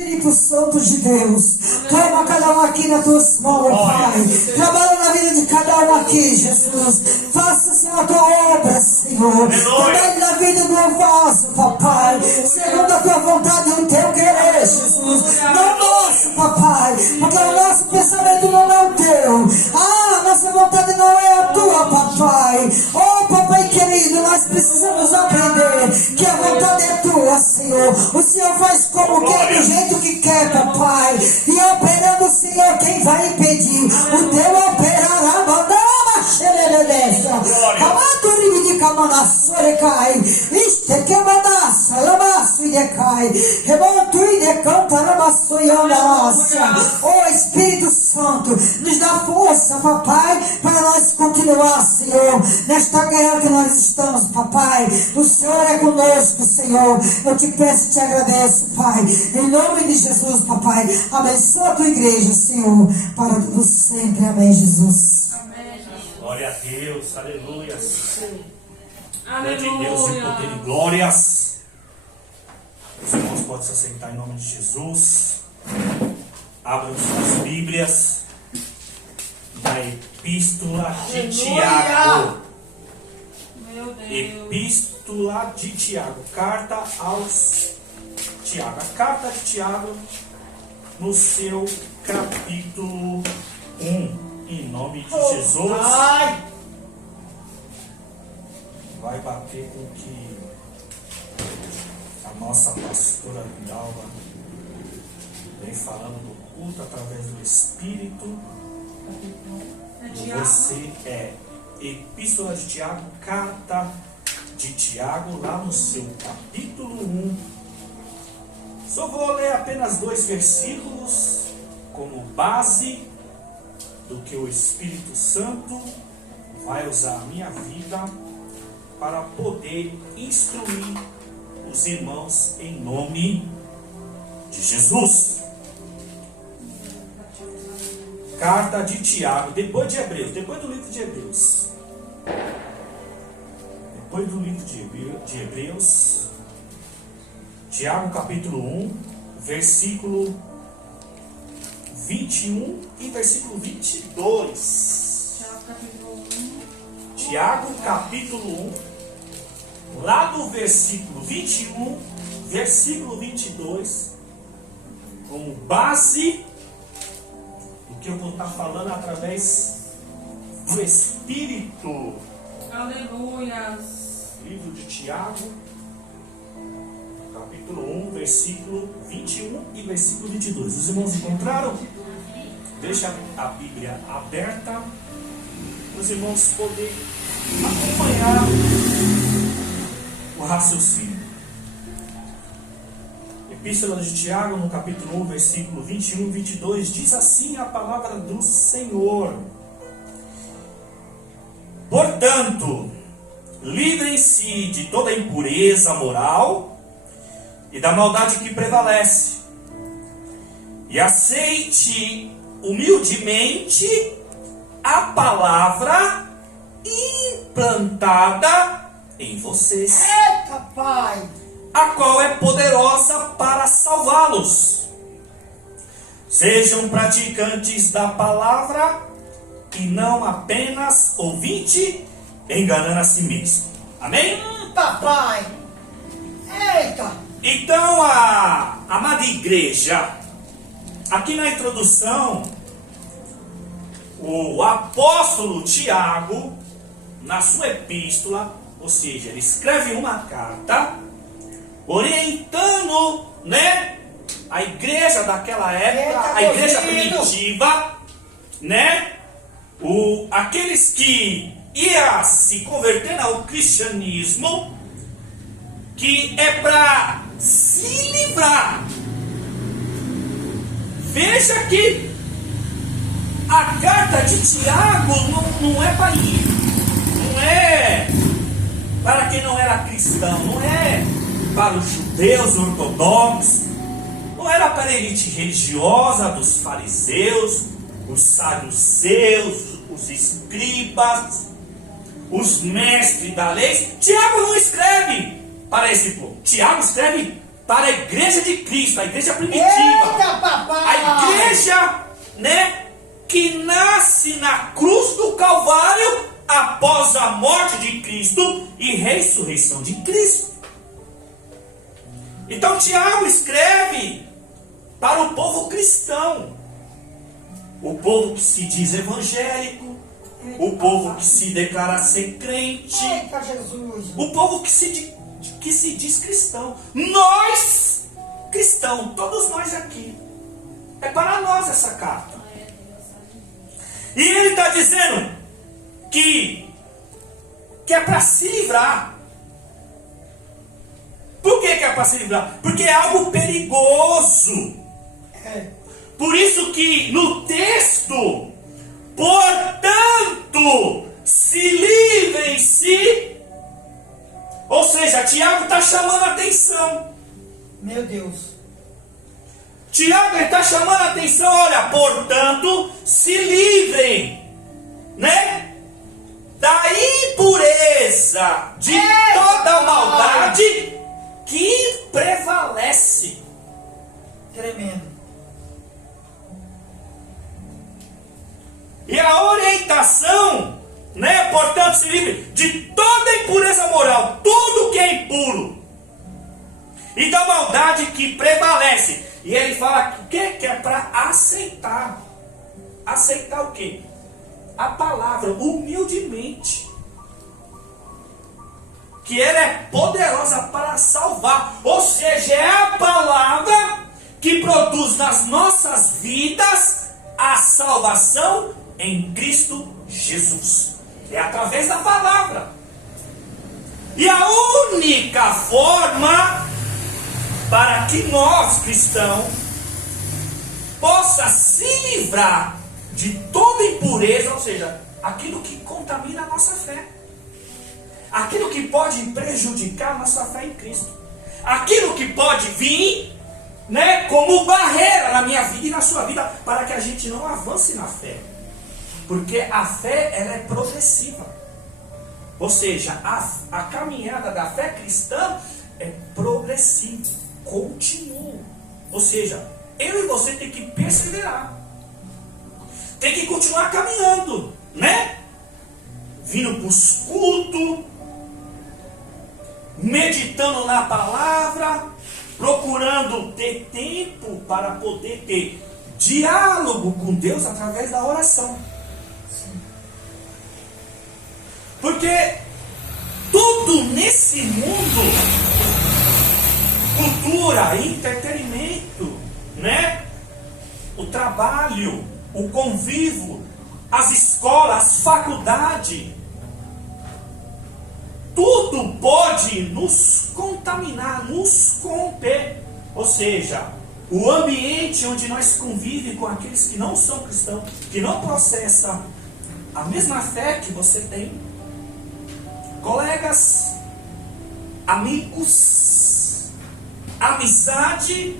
Espírito Santo de Deus, toma cada um aqui nas tuas mãos, Pai. Trabalha na vida de cada um aqui, Jesus. Faça, Senhor, a tua obra, Senhor. Trabalhe na vida do vaso, papai. Segundo a tua vontade e o teu querer, Jesus. Não nosso, papai. Porque o nosso pensamento não é o teu. Nossa vontade não é a tua, papai. Oh, papai querido, nós precisamos aprender que a vontade é tua, Senhor. O Senhor faz como quer, do jeito que quer, papai. E operando, Senhor, quem vai impedir? O teu operará, mandama, xereredecha. Amaturibi de camanassore cai. Isto que manassa, lamaço e decai. Remonto e decanta, lamaço e andalácia. Oh, Espírito Santo, nos dá força, papai, para nós continuar, Senhor, nesta guerra que nós estamos, papai. O Senhor é conosco, Senhor. Eu te peço e te agradeço, Pai. Em nome de Jesus, papai. Abençoa a tua igreja, Senhor, para tudo sempre. Amém, Jesus. Amém. Glória a Deus, aleluia. Aleluia. De Deus e poder e glórias. Os irmãos podem se assentar em nome de Jesus. Abram suas Bíblias na Epístola de Tiago. Meu Deus. Epístola de Tiago. Carta aos Tiago. A carta de Tiago no seu capítulo 1. Em nome de Jesus. Vai bater com o que a nossa pastora Vidalva vem falando do culto através do Espírito. E você é Epístola de Tiago, carta de Tiago, lá no seu capítulo 1. Só vou ler apenas 2 versículos como base do que o Espírito Santo vai usar a minha vida para poder instruir os irmãos em nome de Jesus. Carta de Tiago, depois de Hebreus, depois do livro de Hebreus. Depois do livro de Hebreus, Tiago capítulo 1, versículo 21 e versículo 22. Tiago capítulo 1, lá do versículo 21, versículo 22, como base do que eu vou estar falando através do Espírito. Aleluia. Livro de Tiago, capítulo 1, versículo 21 e versículo 22. Os irmãos encontraram? Deixa a Bíblia aberta para os irmãos poderem acompanhar o raciocínio. Epístola de Tiago, no capítulo 1, versículo 21 e 22, diz assim a palavra do Senhor: portanto, livrem-se de toda impureza moral e da maldade que prevalece, e aceite humildemente a palavra implantada em vocês. Eita, Pai! A qual é poderosa para salvá-los. Sejam praticantes da palavra e não apenas ouvinte, enganando a si mesmo. Amém? Papai! Eita! Então, a amada igreja, aqui na introdução, o apóstolo Tiago, na sua epístola, ou seja, ele escreve uma carta orientando, a igreja daquela época, a igreja primitiva, aqueles que iam se converter ao cristianismo, que é para se livrar. Veja que a carta de Tiago não é para ir, não é para quem não era cristão, não é para os judeus ortodoxos, não era para a elite religiosa dos fariseus, os saduceus, os escribas, os mestres da lei. Tiago não escreve para esse povo. Tiago escreve para a igreja de Cristo, a igreja primitiva. Eita, papai! A igreja, né, que nasce na cruz do Calvário após a morte de Cristo e ressurreição de Cristo. Então Tiago escreve para o povo cristão, o povo que se diz evangélico, o povo que se declara ser crente, Eita, Jesus! o povo que se diz cristão. Nós, cristãos, todos nós aqui, é para nós essa carta. E ele está dizendo que é para se livrar. Por que é para se livrar? Porque é algo perigoso. Por isso que no texto, portanto, se livrem-se. Ou seja, Tiago está chamando a atenção. Meu Deus! Tiago está chamando a atenção, olha, portanto, se livrem, né? Da impureza, de toda maldade que prevalece. Tremendo. E a orientação, né? Portanto, se livre de toda impureza moral, tudo que é impuro, e da maldade que prevalece. E ele fala que é para aceitar. Aceitar o quê? A palavra, humildemente. Que ela é poderosa para salvar. Ou seja, é a palavra que produz nas nossas vidas a salvação em Cristo Jesus. É através da palavra. E a única forma para que nós, cristãos, possa se livrar de toda impureza, ou seja, aquilo que contamina a nossa fé, aquilo que pode prejudicar a nossa fé em Cristo, aquilo que pode vir, né, como barreira na minha vida e na sua vida, para que a gente não avance na fé, porque a fé ela é progressiva, ou seja, a caminhada da fé cristã é progressiva, continua, ou seja, eu e você tem que perseverar, tem que continuar caminhando, né? Vindo para os cultos, meditando na palavra, procurando ter tempo para poder ter diálogo com Deus através da oração. Porque tudo nesse mundo, cultura, entretenimento, né? O trabalho, o convívio, as escolas, as faculdades, tudo pode nos contaminar, nos corromper. Ou seja, o ambiente onde nós convivemos com aqueles que não são cristãos, que não processam a mesma fé que você tem, colegas, amigos, amizade,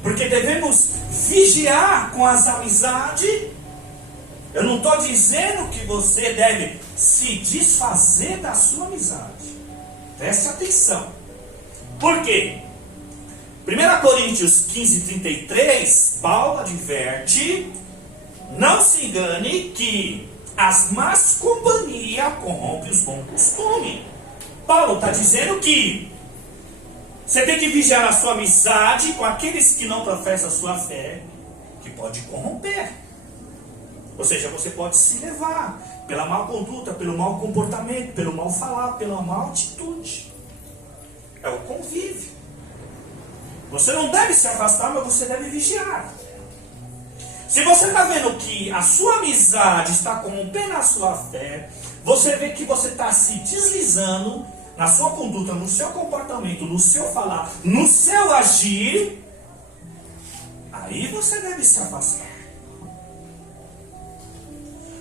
porque devemos vigiar com as amizades. Eu não estou dizendo que você deve se desfazer da sua amizade. Preste atenção. Por quê? 1 Coríntios 15:33, Paulo adverte: não se engane que as más companhias corrompem os bons costumes. Paulo está dizendo que você tem que vigiar a sua amizade com aqueles que não professam a sua fé, que pode corromper. Ou seja, você pode se levar pela má conduta, pelo mau comportamento, pelo mau falar, pela má atitude. É o convívio. Você não deve se afastar, mas você deve vigiar. Se você está vendo que a sua amizade está corrompendo a sua fé, você vê que você está se deslizando na sua conduta, no seu comportamento, no seu falar, no seu agir, aí você deve se afastar.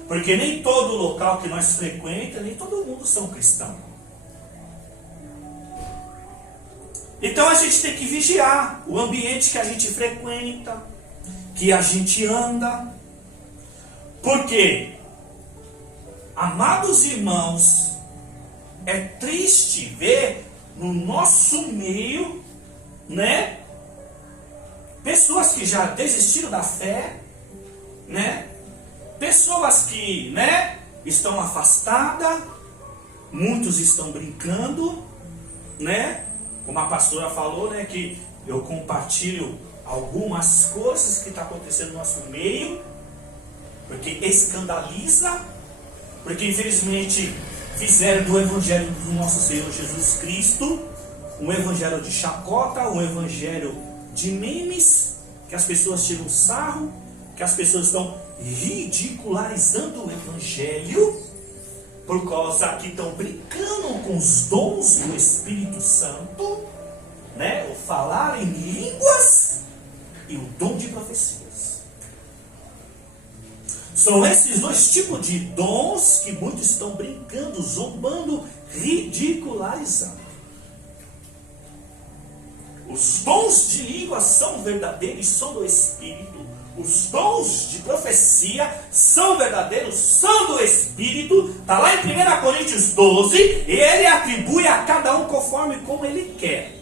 Porque nem todo local que nós frequentamos, nem todo mundo são cristãos. Então a gente tem que vigiar o ambiente que a gente frequenta, que a gente anda. Porque, amados irmãos, é triste ver no nosso meio, né? Pessoas que já desistiram da fé, né? Pessoas que, né, estão afastadas, muitos estão brincando, né? Como a pastora falou, né, que eu compartilho algumas coisas que estão acontecendo no nosso meio, porque escandaliza, porque infelizmente fizeram do evangelho do nosso Senhor Jesus Cristo um evangelho de chacota, um evangelho de memes, que as pessoas tiram sarro, que as pessoas estão ridicularizando o evangelho, por causa que estão brincando com os dons do Espírito Santo, né? O falar em línguas e o dom de profecias. São esses dois tipos de dons que muitos estão brincando, zombando, ridicularizando. Os dons de línguas são verdadeiros, são do Espírito. Os dons de profecia são verdadeiros, são do Espírito. Está lá em 1 Coríntios 12. E ele atribui a cada um conforme como ele quer.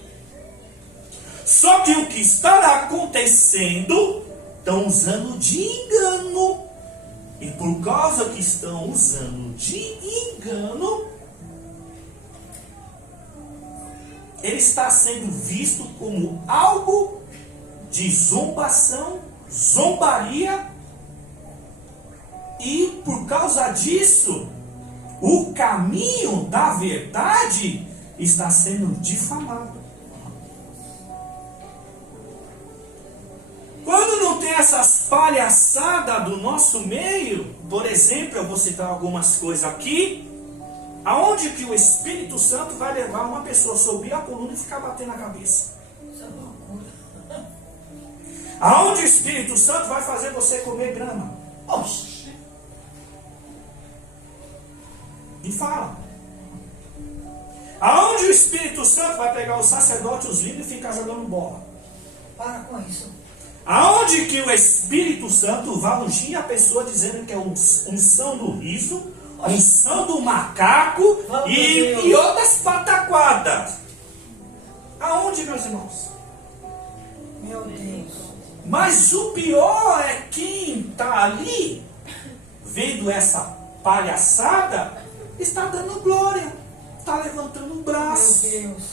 Só que o que está acontecendo, estão usando de engano. E por causa que estão usando de engano, ele está sendo visto como algo de zombação, zombaria, e por causa disso, o caminho da verdade está sendo difamado. Quando não tem essas palhaçadas do nosso meio, por exemplo, eu vou citar algumas coisas aqui, aonde que o Espírito Santo vai levar uma pessoa a subir a coluna e ficar batendo na cabeça? Isso é loucura. Aonde o Espírito Santo vai fazer você comer grama? Oxi. Me fala. Aonde o Espírito Santo vai pegar o sacerdote, os líderes e ficar jogando bola? Para com isso. Aonde que o Espírito Santo vai ungir a pessoa dizendo que é unção do riso, unção do macaco e outras pataquadas? Aonde, meus irmãos? Meu Deus. Mas o pior é quem está ali, vendo essa palhaçada, está dando glória, está levantando o braço. Meu Deus.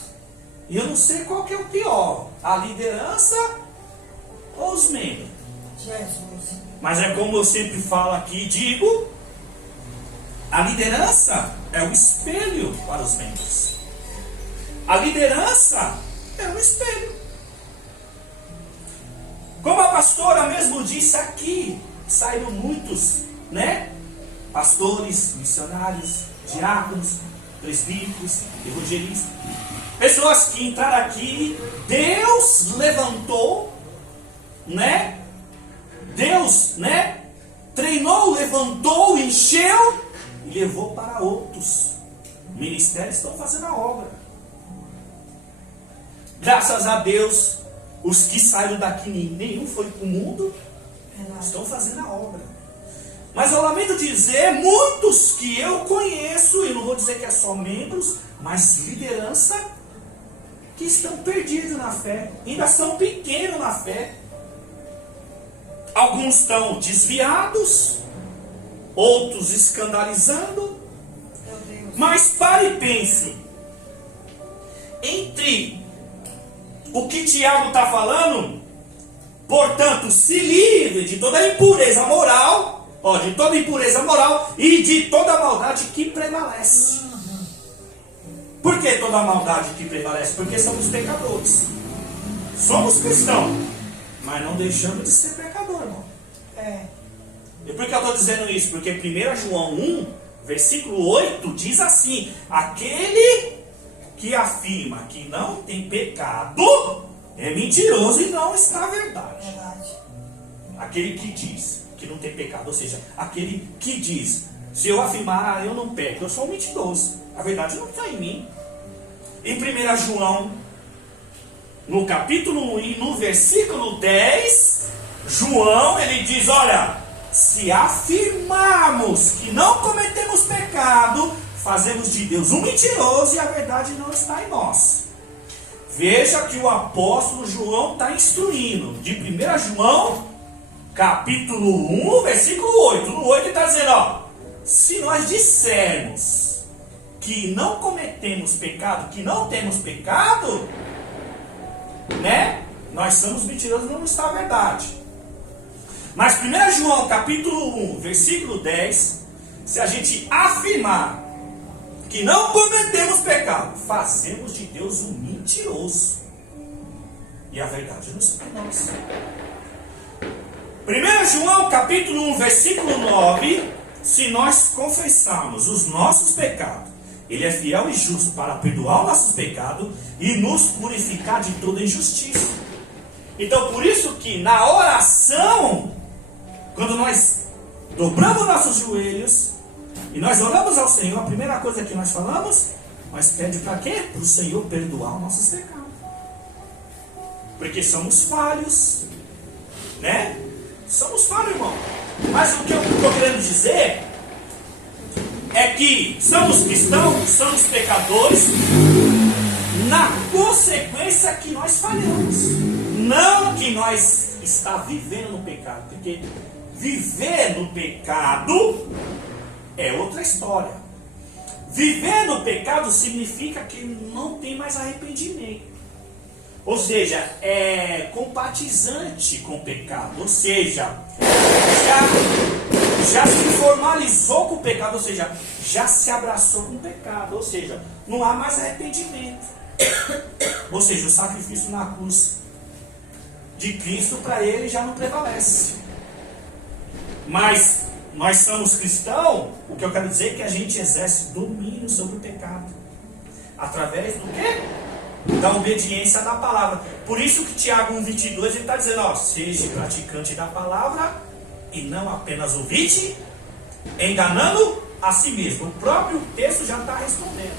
E eu não sei qual que é o pior, a liderança ou os membros. Jesus. Mas é como eu sempre falo aqui e digo, a liderança é o espelho para os membros. A liderança é um espelho. Como a pastora mesmo disse aqui, saíram muitos, né? Pastores, missionários, diáconos, presbíteros, evangelistas. Pessoas que entraram aqui, Deus levantou, né? Deus, né? Treinou, levantou, encheu e levou para outros ministérios que estão fazendo a obra. Graças a Deus, os que saíram daqui, nenhum foi para o mundo, estão fazendo a obra. Mas eu lamento dizer, muitos que eu conheço, e não vou dizer que é só membros, mas liderança, que estão perdidos na fé, ainda são pequenos na fé. Alguns estão desviados, outros escandalizando. Mas pare e pense. Entre o que Tiago está falando, portanto, se livre de toda impureza moral, de toda impureza moral e de toda maldade que prevalece. Por que toda maldade que prevalece? Porque somos pecadores. Somos cristãos, mas não deixamos de ser pecador, irmão. E por que eu estou dizendo isso? Porque 1 João 1, versículo 8, diz assim: aquele que afirma que não tem pecado é mentiroso e não está na verdade. Aquele que diz que não tem pecado, ou seja, aquele que diz, se eu afirmar, eu não peco, eu sou um mentiroso. A verdade não está em mim. Em 1 João, no capítulo 1 e no versículo 10, João, ele diz, olha, se afirmarmos que não cometemos pecado, fazemos de Deus um mentiroso e a verdade não está em nós. Veja que o apóstolo João está instruindo. De 1 João, capítulo 1, versículo 8. No 8 ele está dizendo, ó, se nós dissermos que não cometemos pecado, que não temos pecado, né? Nós somos mentirosos, não está a verdade. Mas 1 João capítulo 1, versículo 10, se a gente afirmar que não cometemos pecado, fazemos de Deus um mentiroso. E a verdade não está em nós. 1 João capítulo 1, versículo 9, se nós confessarmos os nossos pecados, Ele é fiel e justo para perdoar os nossos pecados e nos purificar de toda injustiça. Então, por isso que na oração, quando nós dobramos nossos joelhos e nós oramos ao Senhor, a primeira coisa que nós falamos, nós pedimos para quê? Para o Senhor perdoar os nossos pecados. Porque somos falhos, né? Somos falhos, irmão. Mas o que eu estou querendo dizer é que somos cristãos, somos pecadores, na consequência que nós falhamos. Não que nós está vivendo no pecado, porque viver no pecado é outra história. Viver no pecado significa que não tem mais arrependimento. Ou seja, é compatizante com o pecado. Ou seja, já se formalizou com o pecado. Ou seja, já se abraçou com o pecado. Ou seja, não há mais arrependimento. Ou seja, o sacrifício na cruz de Cristo para ele já não prevalece. Mas nós somos cristãos, o que eu quero dizer é que a gente exerce domínio sobre o pecado. Através do quê? Da obediência da palavra. Por isso que Tiago 1,22 ele está dizendo, ó, seja praticante da palavra e não apenas ouvinte, enganando a si mesmo. O próprio texto já está respondendo.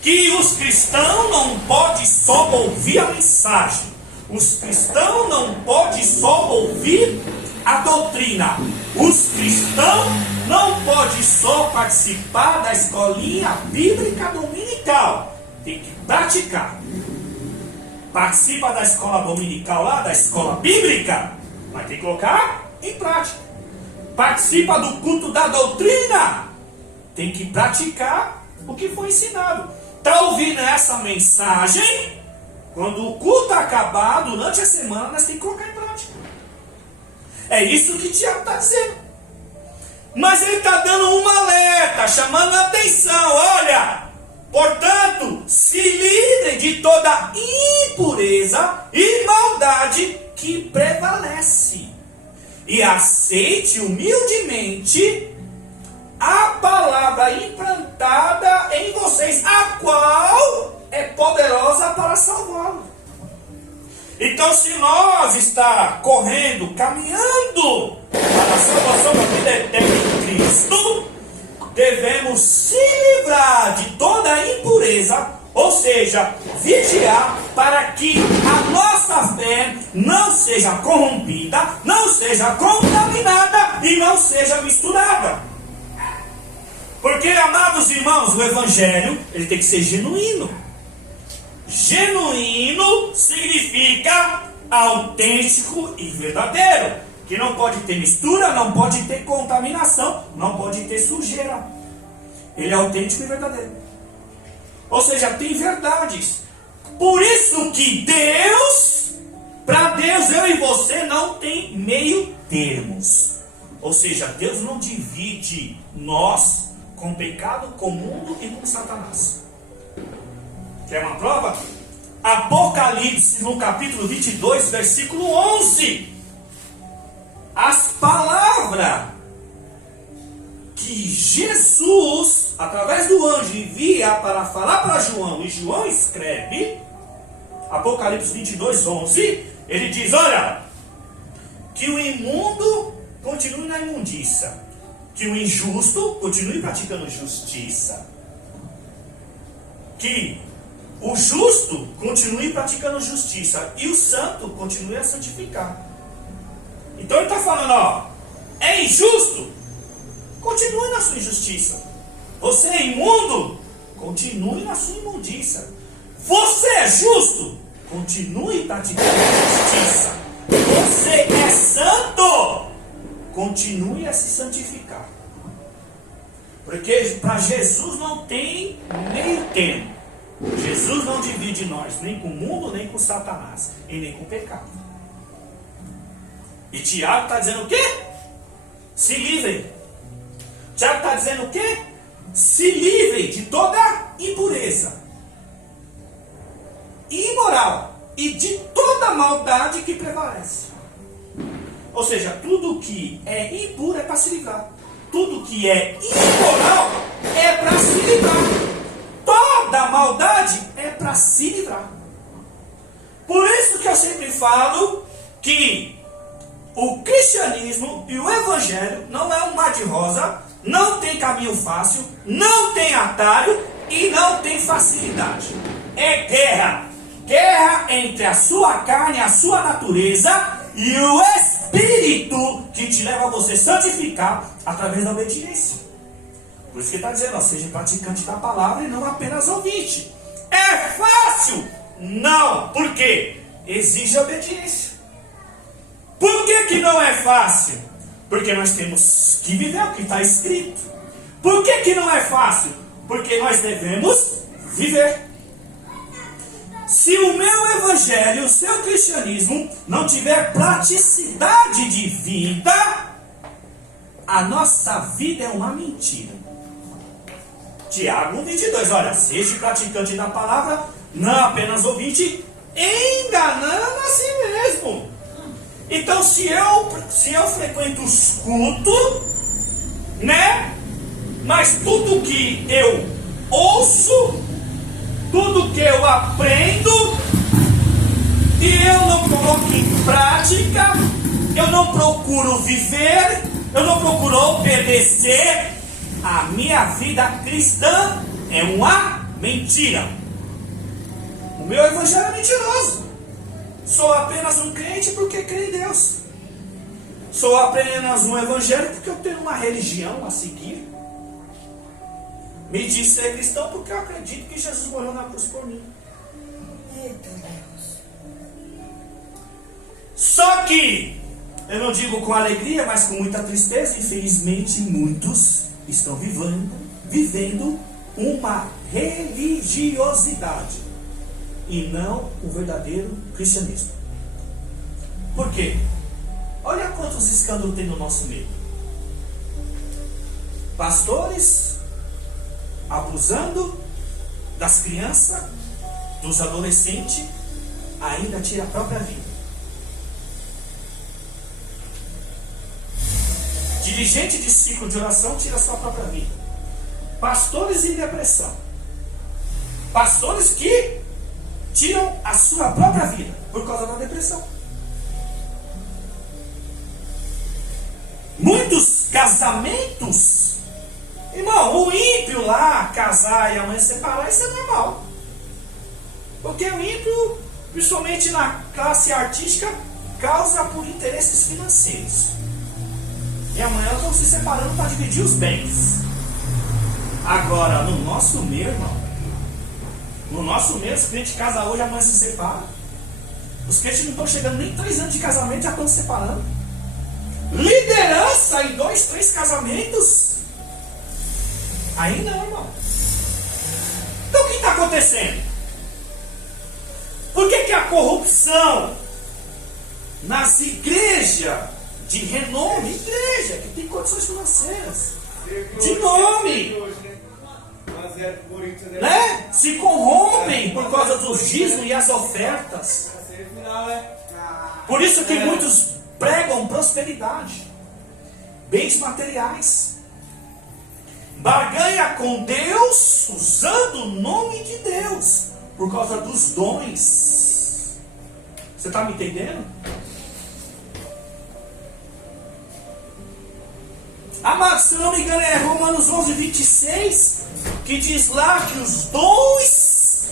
Que os cristãos não podem só ouvir a mensagem. Os cristãos não podem só ouvir a doutrina. Os cristãos não podem só participar da escolinha bíblica dominical. Tem que praticar. Participa da escola dominical lá, da escola bíblica, mas tem que colocar em prática. Participa do culto da doutrina, tem que praticar o que foi ensinado. Está ouvindo essa mensagem? Quando o culto acabar, durante a semana, nós temos que colocar em prática. É isso que Tiago está dizendo. Mas ele está dando um alerta, chamando a atenção. Olha, portanto, se livrem de toda impureza e maldade que prevalece. E aceite humildemente a palavra implantada em vocês, a qual é poderosa para salvá-lo. Então, se nós está correndo, caminhando para a salvação da vida eterna em Cristo, devemos se livrar de toda impureza, ou seja, vigiar para que a nossa fé não seja corrompida, não seja contaminada e não seja misturada. Porque, amados irmãos, o evangelho ele tem que ser genuíno. Genuíno significa autêntico e verdadeiro. Que não pode ter mistura, não pode ter contaminação, não pode ter sujeira. Ele é autêntico e verdadeiro. Ou seja, tem verdades. Por isso que Deus, para Deus, eu e você não tem meio termos. Ou seja, Deus não divide nós com pecado, com o mundo e com Satanás. Quer uma prova? Apocalipse, no capítulo 22, versículo 11. As palavras que Jesus, através do anjo, envia para falar para João, e João escreve, Apocalipse 22, 11, ele diz, olha, que o imundo continue na imundícia, que o injusto continue praticando justiça, que o justo continue praticando justiça, e o santo continue a santificar. Então ele está falando, ó, é injusto? Continue na sua injustiça. Você é imundo? Continue na sua imundícia. Você é justo? Continue praticando justiça. Você é santo? Continue a se santificar. Porque para Jesus não tem meio termo. Jesus não divide nós nem com o mundo, nem com Satanás, e nem com o pecado. E Tiago está dizendo o quê? Se livrem. Tiago está dizendo o quê? Se livrem de toda impureza, imoral e de toda maldade que prevalece. Ou seja, tudo que é impuro é para se livrar. Tudo que é imoral é para se livrar. Toda maldade é para se livrar. Por isso que eu sempre falo que o cristianismo e o evangelho não é um mar de rosa, não tem caminho fácil, não tem atalho e não tem facilidade. É guerra. Guerra entre a sua carne, a sua natureza e o Espírito que te leva a você santificar através da obediência. Por isso que ele está dizendo, ó, seja praticante da palavra e não apenas ouvinte. É fácil? Não. Por quê? Exige obediência. Por que não é fácil? Porque nós temos que viver o que está escrito. Por que não é fácil? Porque nós devemos viver. Se o meu evangelho, o seu cristianismo não tiver praticidade de vida, a nossa vida é uma mentira. Tiago 1,22, olha, seja praticante da palavra, não apenas ouvinte, enganando a si mesmo. Então, se eu frequento os cultos, né? Mas tudo que eu ouço, tudo que eu aprendo, e eu não coloco em prática, eu não procuro viver, eu não procuro obedecer, a minha vida cristã é uma mentira. O meu evangelho é mentiroso. Sou apenas um crente porque creio em Deus. Sou apenas um evangelho porque eu tenho uma religião a seguir. Me diz ser cristão porque eu acredito que Jesus morreu na cruz por mim. Eita Deus. Só que, eu não digo com alegria, mas com muita tristeza, infelizmente muitos estão vivendo uma religiosidade e não o verdadeiro cristianismo. Por quê? Olha quantos escândalos tem no nosso meio. Pastores abusando das crianças, dos adolescentes, ainda tira a própria vida. Dirigente de ciclo de oração tira a sua própria vida. Pastores em depressão. Pastores que tiram a sua própria vida por causa da depressão. Muitos casamentos, irmão, o ímpio lá casar e a mãe separar, isso é normal. Porque o ímpio, principalmente na classe artística, causa por interesses financeiros. E amanhã estão se separando para dividir os bens. Agora, no nosso meio, irmão, no nosso meio, os crentes casam hoje, amanhã se separam. Os crentes não estão chegando nem 3 anos de casamento, já estão se separando. Liderança em 2, 3 casamentos. Aí não, irmão. Então o que está acontecendo? Por que a corrupção nas igrejas de renome, igreja que tem condições financeiras, de nome, né? Se corrompem por causa dos dízimos e as ofertas. Por isso que muitos pregam prosperidade, bens materiais, barganha com Deus usando o nome de Deus por causa dos dons. Você está me entendendo? Amado, se não me engano é Romanos 11:26, que diz lá que os dons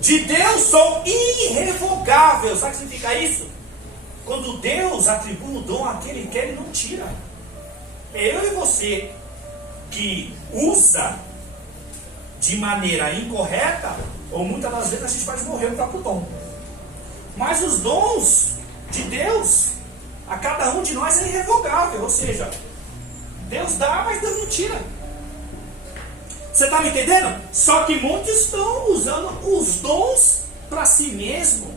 de Deus são irrevogáveis. Sabe o que significa isso? Quando Deus atribui um dom àquele que Ele não tira. É eu e você que usa de maneira incorreta, ou muitas das vezes a gente faz morrer o próprio dom. Mas os dons de Deus, a cada um de nós é irrevogável, ou seja, Deus dá, mas Deus não tira. Você está me entendendo? Só que muitos estão usando os dons para si mesmo,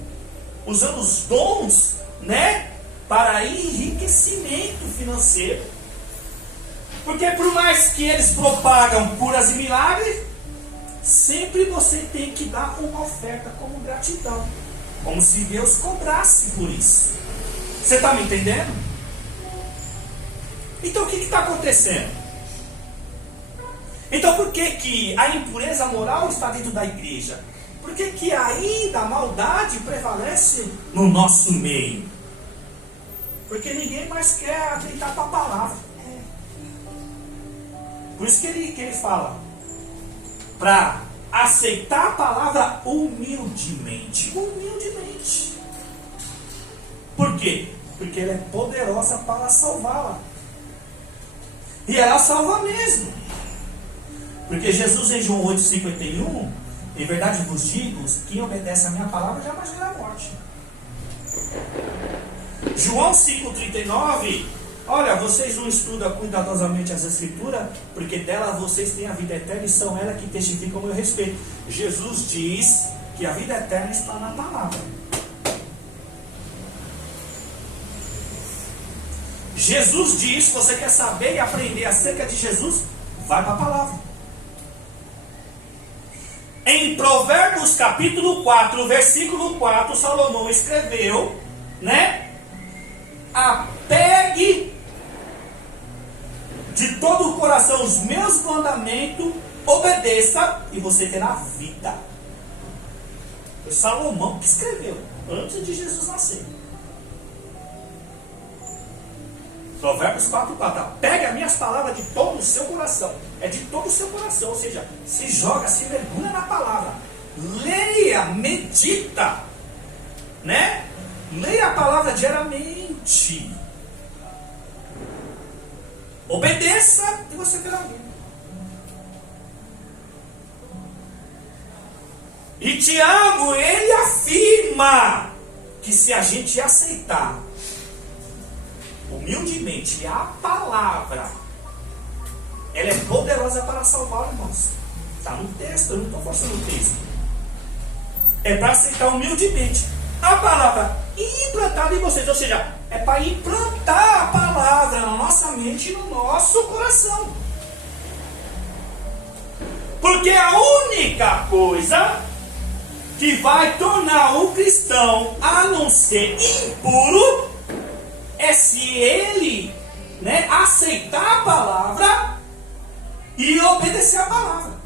usando os dons, né, para enriquecimento financeiro. Porque por mais que eles propagam curas e milagres, sempre você tem que dar uma oferta como gratidão, como se Deus cobrasse por isso. Você está me entendendo? Então o que está acontecendo? Então por que que a impureza moral está dentro da igreja? Por que que ainda a maldade prevalece no nosso meio? Porque ninguém mais quer acreditar para a palavra. Por isso que ele fala, para aceitar a palavra humildemente. Humildemente. Por quê? Porque ela é poderosa para salvá-la. E ela salva mesmo. Porque Jesus em João 8,51, em verdade vos digo, quem obedece a minha palavra jamais verá a morte. João 5,39, olha, vocês não estudam cuidadosamente as Escrituras, porque dela vocês têm a vida eterna e são elas que testificam o meu respeito. Jesus diz que a vida eterna está na palavra. Jesus diz, se você quer saber e aprender acerca de Jesus, vai para a palavra. Em Provérbios capítulo 4, versículo 4, Salomão escreveu, né? Apegue de todo o coração os meus mandamentos, obedeça e você terá vida. Foi Salomão que escreveu, antes de Jesus nascer. Provérbios 4,4. Pegue as minhas palavras de todo o seu coração. É de todo o seu coração. Ou seja, se joga, se mergulha na palavra. Leia, medita. Né? Leia a palavra diariamente. Obedeça e você terá vida. E Tiago, ele afirma que se a gente aceitar humildemente a palavra, ela é poderosa para salvar, irmãos. Está no texto, eu não estou forçando o texto. É para aceitar humildemente a palavra implantada em vocês. Ou seja, é para implantar a palavra na nossa mente e no nosso coração. Porque a única coisa que vai tornar o cristão a não ser impuro é se ele, né, aceitar a palavra e obedecer a palavra.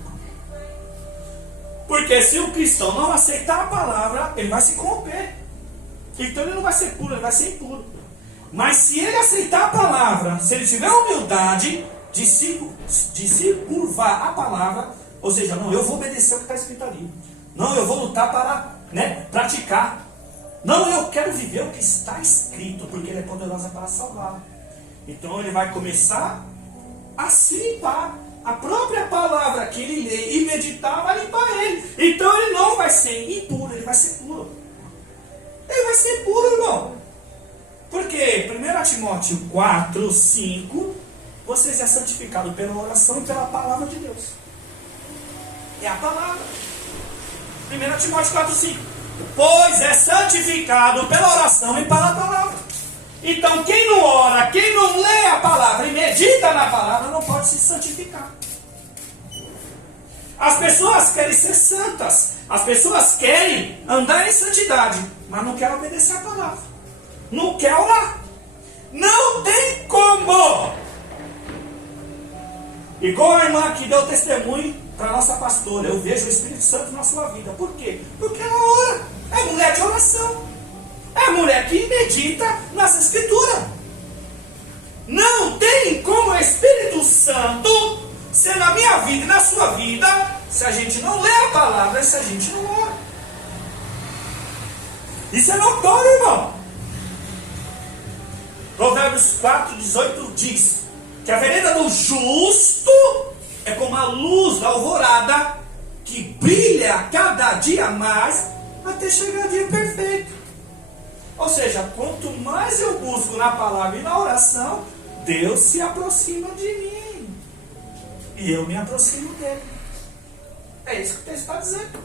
Porque se o cristão não aceitar a palavra, ele vai se corromper. Então ele não vai ser puro, ele vai ser impuro. Mas se ele aceitar a palavra, se ele tiver a humildade de se curvar a palavra, ou seja, não, eu vou obedecer o que está escrito ali. Não, eu vou lutar para, né, praticar. Não, eu quero viver o que está escrito, porque ele é poderoso para salvar. Então ele vai começar a se limpar. A própria palavra que ele lê e meditar vai limpar ele. Então ele não vai ser impuro, ele vai ser puro. Ele vai ser puro, irmão. Porque 1 Timóteo 4, 5, vocês é santificado pela oração e pela palavra de Deus. É a palavra. 1 Timóteo 4, 5. Pois é santificado pela oração e pela palavra. Então quem não ora, quem não lê a palavra e medita na palavra, não pode se santificar. As pessoas querem ser santas, as pessoas querem andar em santidade, mas não querem obedecer a palavra, não quer orar. Não tem como. Igual a irmã que deu testemunho para a nossa pastora, eu vejo o Espírito Santo na sua vida. Por quê? Porque ela ora. É mulher de oração. É mulher que medita nas Escrituras. Não tem como o Espírito Santo ser na minha vida e na sua vida se a gente não lê a palavra e se a gente não ora. Isso é notório, irmão. Provérbios 4, 18 diz que a vereda do justo é como a luz da alvorada que brilha cada dia mais até chegar ao dia perfeito. Ou seja, quanto mais eu busco na palavra e na oração, Deus se aproxima de mim. E eu me aproximo dele. É isso que o texto está dizendo.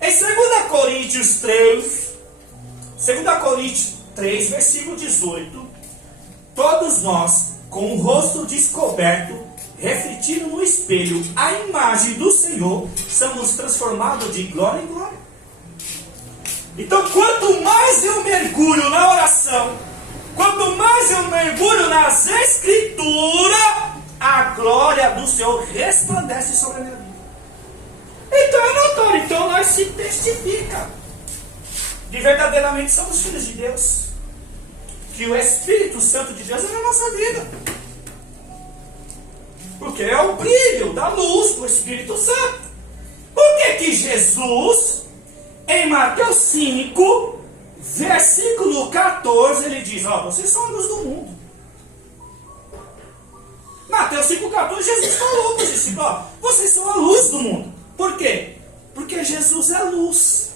Em 2 Coríntios 3, 2 Coríntios 3, versículo 18, todos nós, com o rosto descoberto, refletindo no espelho a imagem do Senhor, somos transformados de glória em glória. Então, quanto mais eu mergulho na oração, quanto mais eu mergulho nas Escrituras, a glória do Senhor resplandece sobre a minha vida. Então é notório, então nós se testifica de verdadeiramente somos filhos de Deus, que o Espírito Santo de Deus é na nossa vida, porque é o brilho da luz do Espírito Santo. Por que Jesus, em Mateus 5, versículo 14, ele diz, vocês são a luz do mundo. Mateus 5,14, Jesus falou para os discípulos, vocês são a luz do mundo. Por quê? Porque Jesus é luz.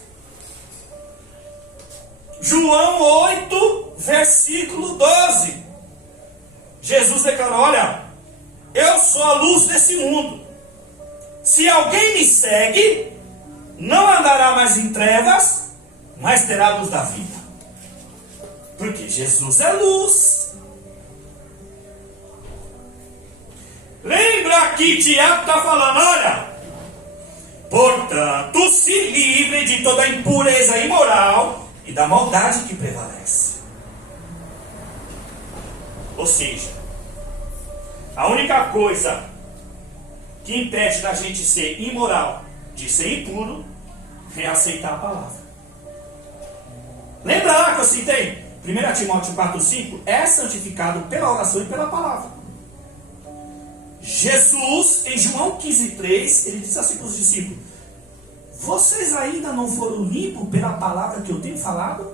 João 8, versículo 12. Jesus declarou, olha, eu sou a luz desse mundo. Se alguém me segue, não andará mais em trevas, mas terá a luz da vida. Porque Jesus é luz. Lembra que Tiago está falando, olha, portanto, se livre de toda impureza imoral e da maldade que prevalece. Ou seja, a única coisa que impede da gente ser imoral, de ser impuro, é aceitar a palavra. Lembra lá que eu citei? 1 Timóteo 4,5 é santificado pela oração e pela palavra. Jesus, em João 15,3, ele disse assim para os discípulos, vocês ainda não foram limpos pela palavra que eu tenho falado?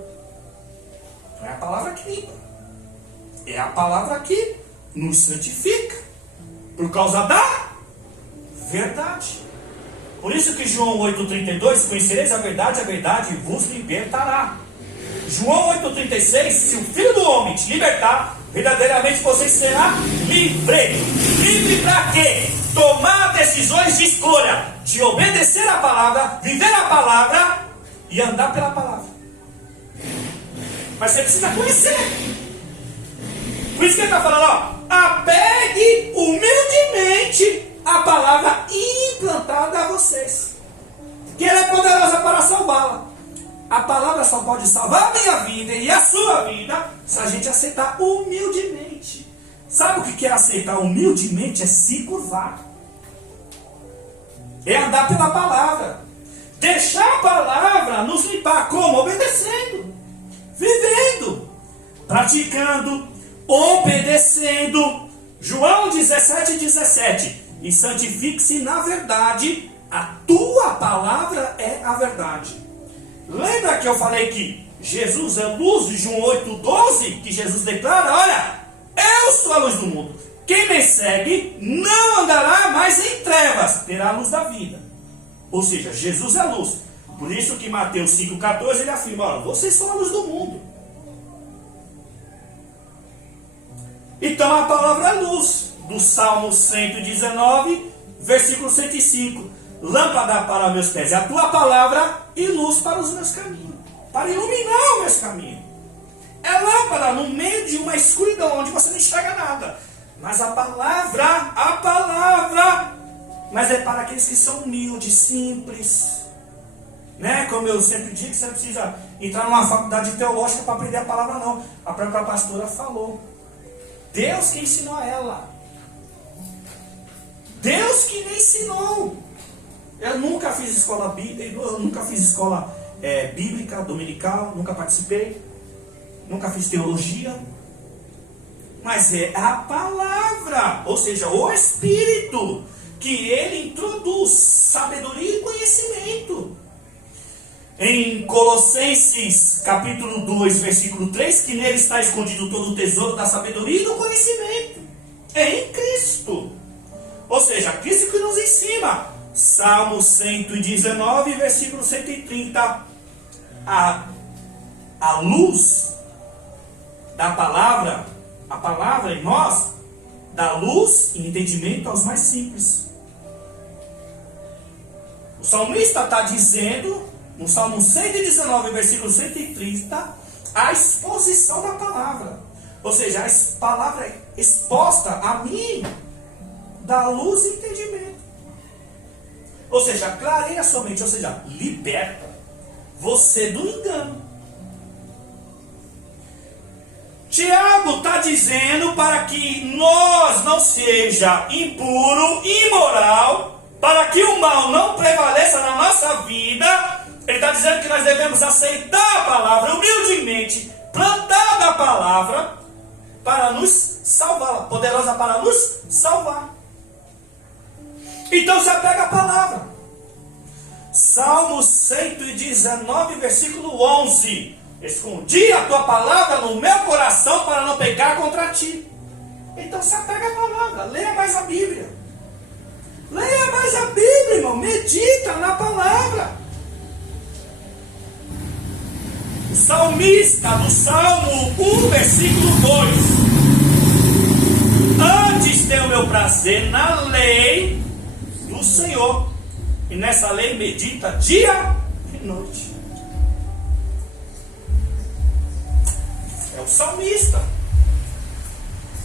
Não é a palavra que limpa, é a palavra que nos santifica, por causa da verdade. Por isso que João 8,32, conhecereis a verdade vos libertará. João 8,36, se o Filho do Homem te libertar, verdadeiramente você será livre. Livre para quê? Tomar decisões de escolha, de obedecer a palavra, viver a palavra e andar pela palavra. Mas você precisa conhecer. Por isso que ele está falando, apegue humildemente a palavra implantada a vocês, que ela é poderosa para salvá-la. A palavra só pode salvar a minha vida e a sua vida se a gente aceitar humildemente. Sabe o que é aceitar humildemente? É se curvar, é andar pela palavra, deixar a palavra nos limpar. Como? Obedecendo, vivendo, praticando, obedecendo. João 17,17, e santifique-se na verdade, a tua palavra é a verdade. Lembra que eu falei que Jesus é luz, de João 8,12, que Jesus declara, olha, eu sou a luz do mundo, quem me segue não andará mais em trevas, terá a luz da vida. Ou seja, Jesus é luz. Por isso que Mateus 5,14 ele afirma, olha, vocês são a luz do mundo. Então a palavra é luz, do Salmo 119, versículo 105. Lâmpada para meus pés é a tua palavra e luz para os meus caminhos, para iluminar os meus caminhos. É lâmpada no meio de uma escuridão onde você não enxerga nada. Mas a palavra, mas é para aqueles que são humildes, simples, né? Como eu sempre digo, você não precisa entrar numa faculdade teológica para aprender a palavra, não. A própria pastora falou, Deus que ensinou a ela, Deus que me ensinou. Eu nunca fiz escola bíblica, bíblica, dominical, nunca participei, nunca fiz teologia, mas é a palavra, ou seja, o Espírito, que ele introduz sabedoria e conhecimento. Em Colossenses capítulo 2, versículo 3, que nele está escondido todo o tesouro da sabedoria e do conhecimento. É em Cristo. Ou seja, Cristo que nos ensina. Salmo 119, versículo 130. A luz da palavra, a palavra em nós, dá luz e entendimento aos mais simples. O salmista está dizendo, no Salmo 119, versículo 130, a exposição da palavra. Ou seja, a palavra exposta a mim dá luz e entendimento. Ou seja, clareia a sua mente, ou seja, liberta você do engano. Tiago está dizendo para que nós não seja impuro, imoral, para que o mal não prevaleça na nossa vida. Ele está dizendo que nós devemos aceitar a palavra humildemente, plantar a palavra para nos salvar, poderosa para nos salvar. Então se apega à palavra. Salmo 119, versículo 11. Escondi a tua palavra no meu coração para não pecar contra ti. Então se apega à palavra. Leia mais a Bíblia. Leia mais a Bíblia, irmão. Medita na palavra. O salmista do Salmo 1, versículo 2. Antes tem o meu prazer na lei do Senhor, e nessa lei medita dia e noite. É o salmista.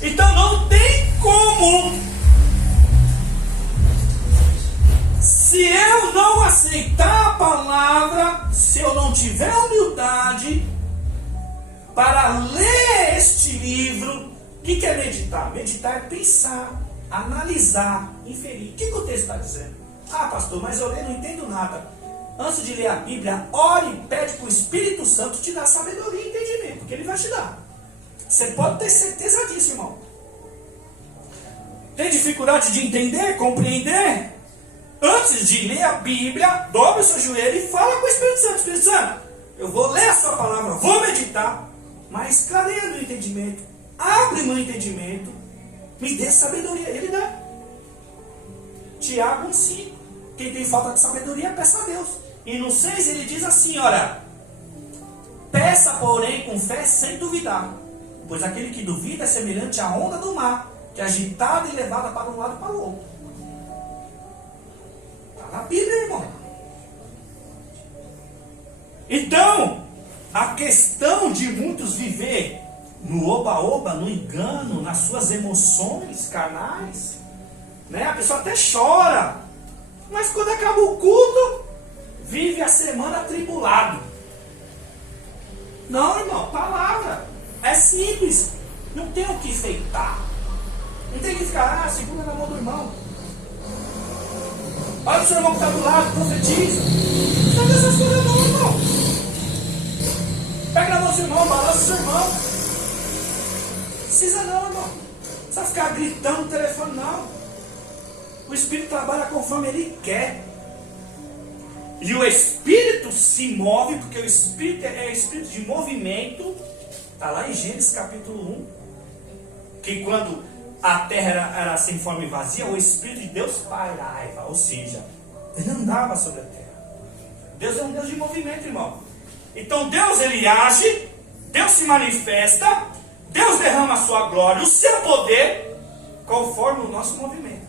Então não tem como, se eu não aceitar a palavra, se eu não tiver humildade para ler este livro. O que é meditar? Meditar é pensar, analisar, inferir. O que o texto está dizendo? Ah, pastor, mas eu leio e não entendo nada. Antes de ler a Bíblia, ore e pede para o Espírito Santo te dar sabedoria e entendimento, porque ele vai te dar. Você pode ter certeza disso, irmão. Tem dificuldade de entender, compreender? Antes de ler a Bíblia, dobre o seu joelho e fala com o Espírito Santo. Espírito Santo, eu vou ler a sua palavra, vou meditar, mas clareia meu entendimento, abre meu entendimento, me dê sabedoria. Ele dá. Tiago 1,5. Quem tem falta de sabedoria, peça a Deus. E no 6 ele diz assim, olha: peça, porém, com fé, sem duvidar, pois aquele que duvida é semelhante à onda do mar, que é agitada e levada para um lado e para o outro. Está na Bíblia, irmão. Então, a questão de muitos viver no oba-oba, no engano, nas suas emoções carnais, né? A pessoa até chora, mas quando acaba o culto, vive a semana atribulado. Não, irmão, palavra é simples, não tem o que enfeitar, não tem que ficar, segura na mão do irmão, olha o seu irmão que está do lado, profetiza. Não faz essas coisas não, irmão. Pega na mão do seu irmão, balança o seu irmão. Não precisa não, irmão. Não precisa ficar gritando no telefone, não. O Espírito trabalha conforme ele quer. E o Espírito se move, porque o Espírito é espírito de movimento. Está lá em Gênesis capítulo 1. Que quando a terra era sem forma e vazia, o Espírito de Deus pairava. Ou seja, ele andava sobre a terra. Deus é um Deus de movimento, irmão. Então Deus, ele age, Deus se manifesta, Deus derrama a sua glória, o seu poder, conforme o nosso movimento.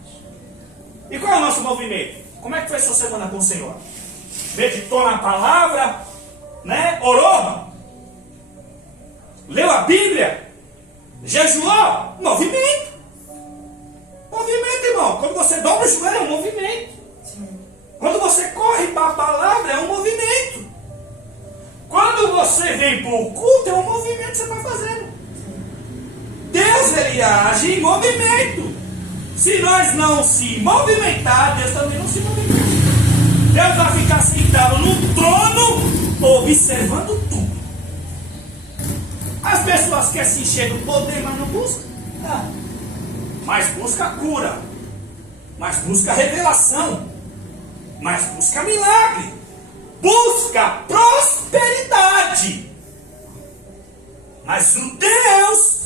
E qual é o nosso movimento? Como é que foi sua semana com o Senhor? Meditou na palavra, né? Orou? Leu a Bíblia? Jejuou? Movimento. Movimento, irmão. Quando você dobra o joelho, é um movimento. Quando você corre para a palavra, é um movimento. Quando você vem para o culto, é um movimento que você está fazendo. Deus, ele age em movimento. Se nós não se movimentar, Deus também não se movimenta. Deus vai ficar sentado no trono, observando tudo. As pessoas querem se encher do poder, mas não buscam. Não. Mas busca cura, mas busca revelação, mas busca milagre, busca prosperidade. Mas o Deus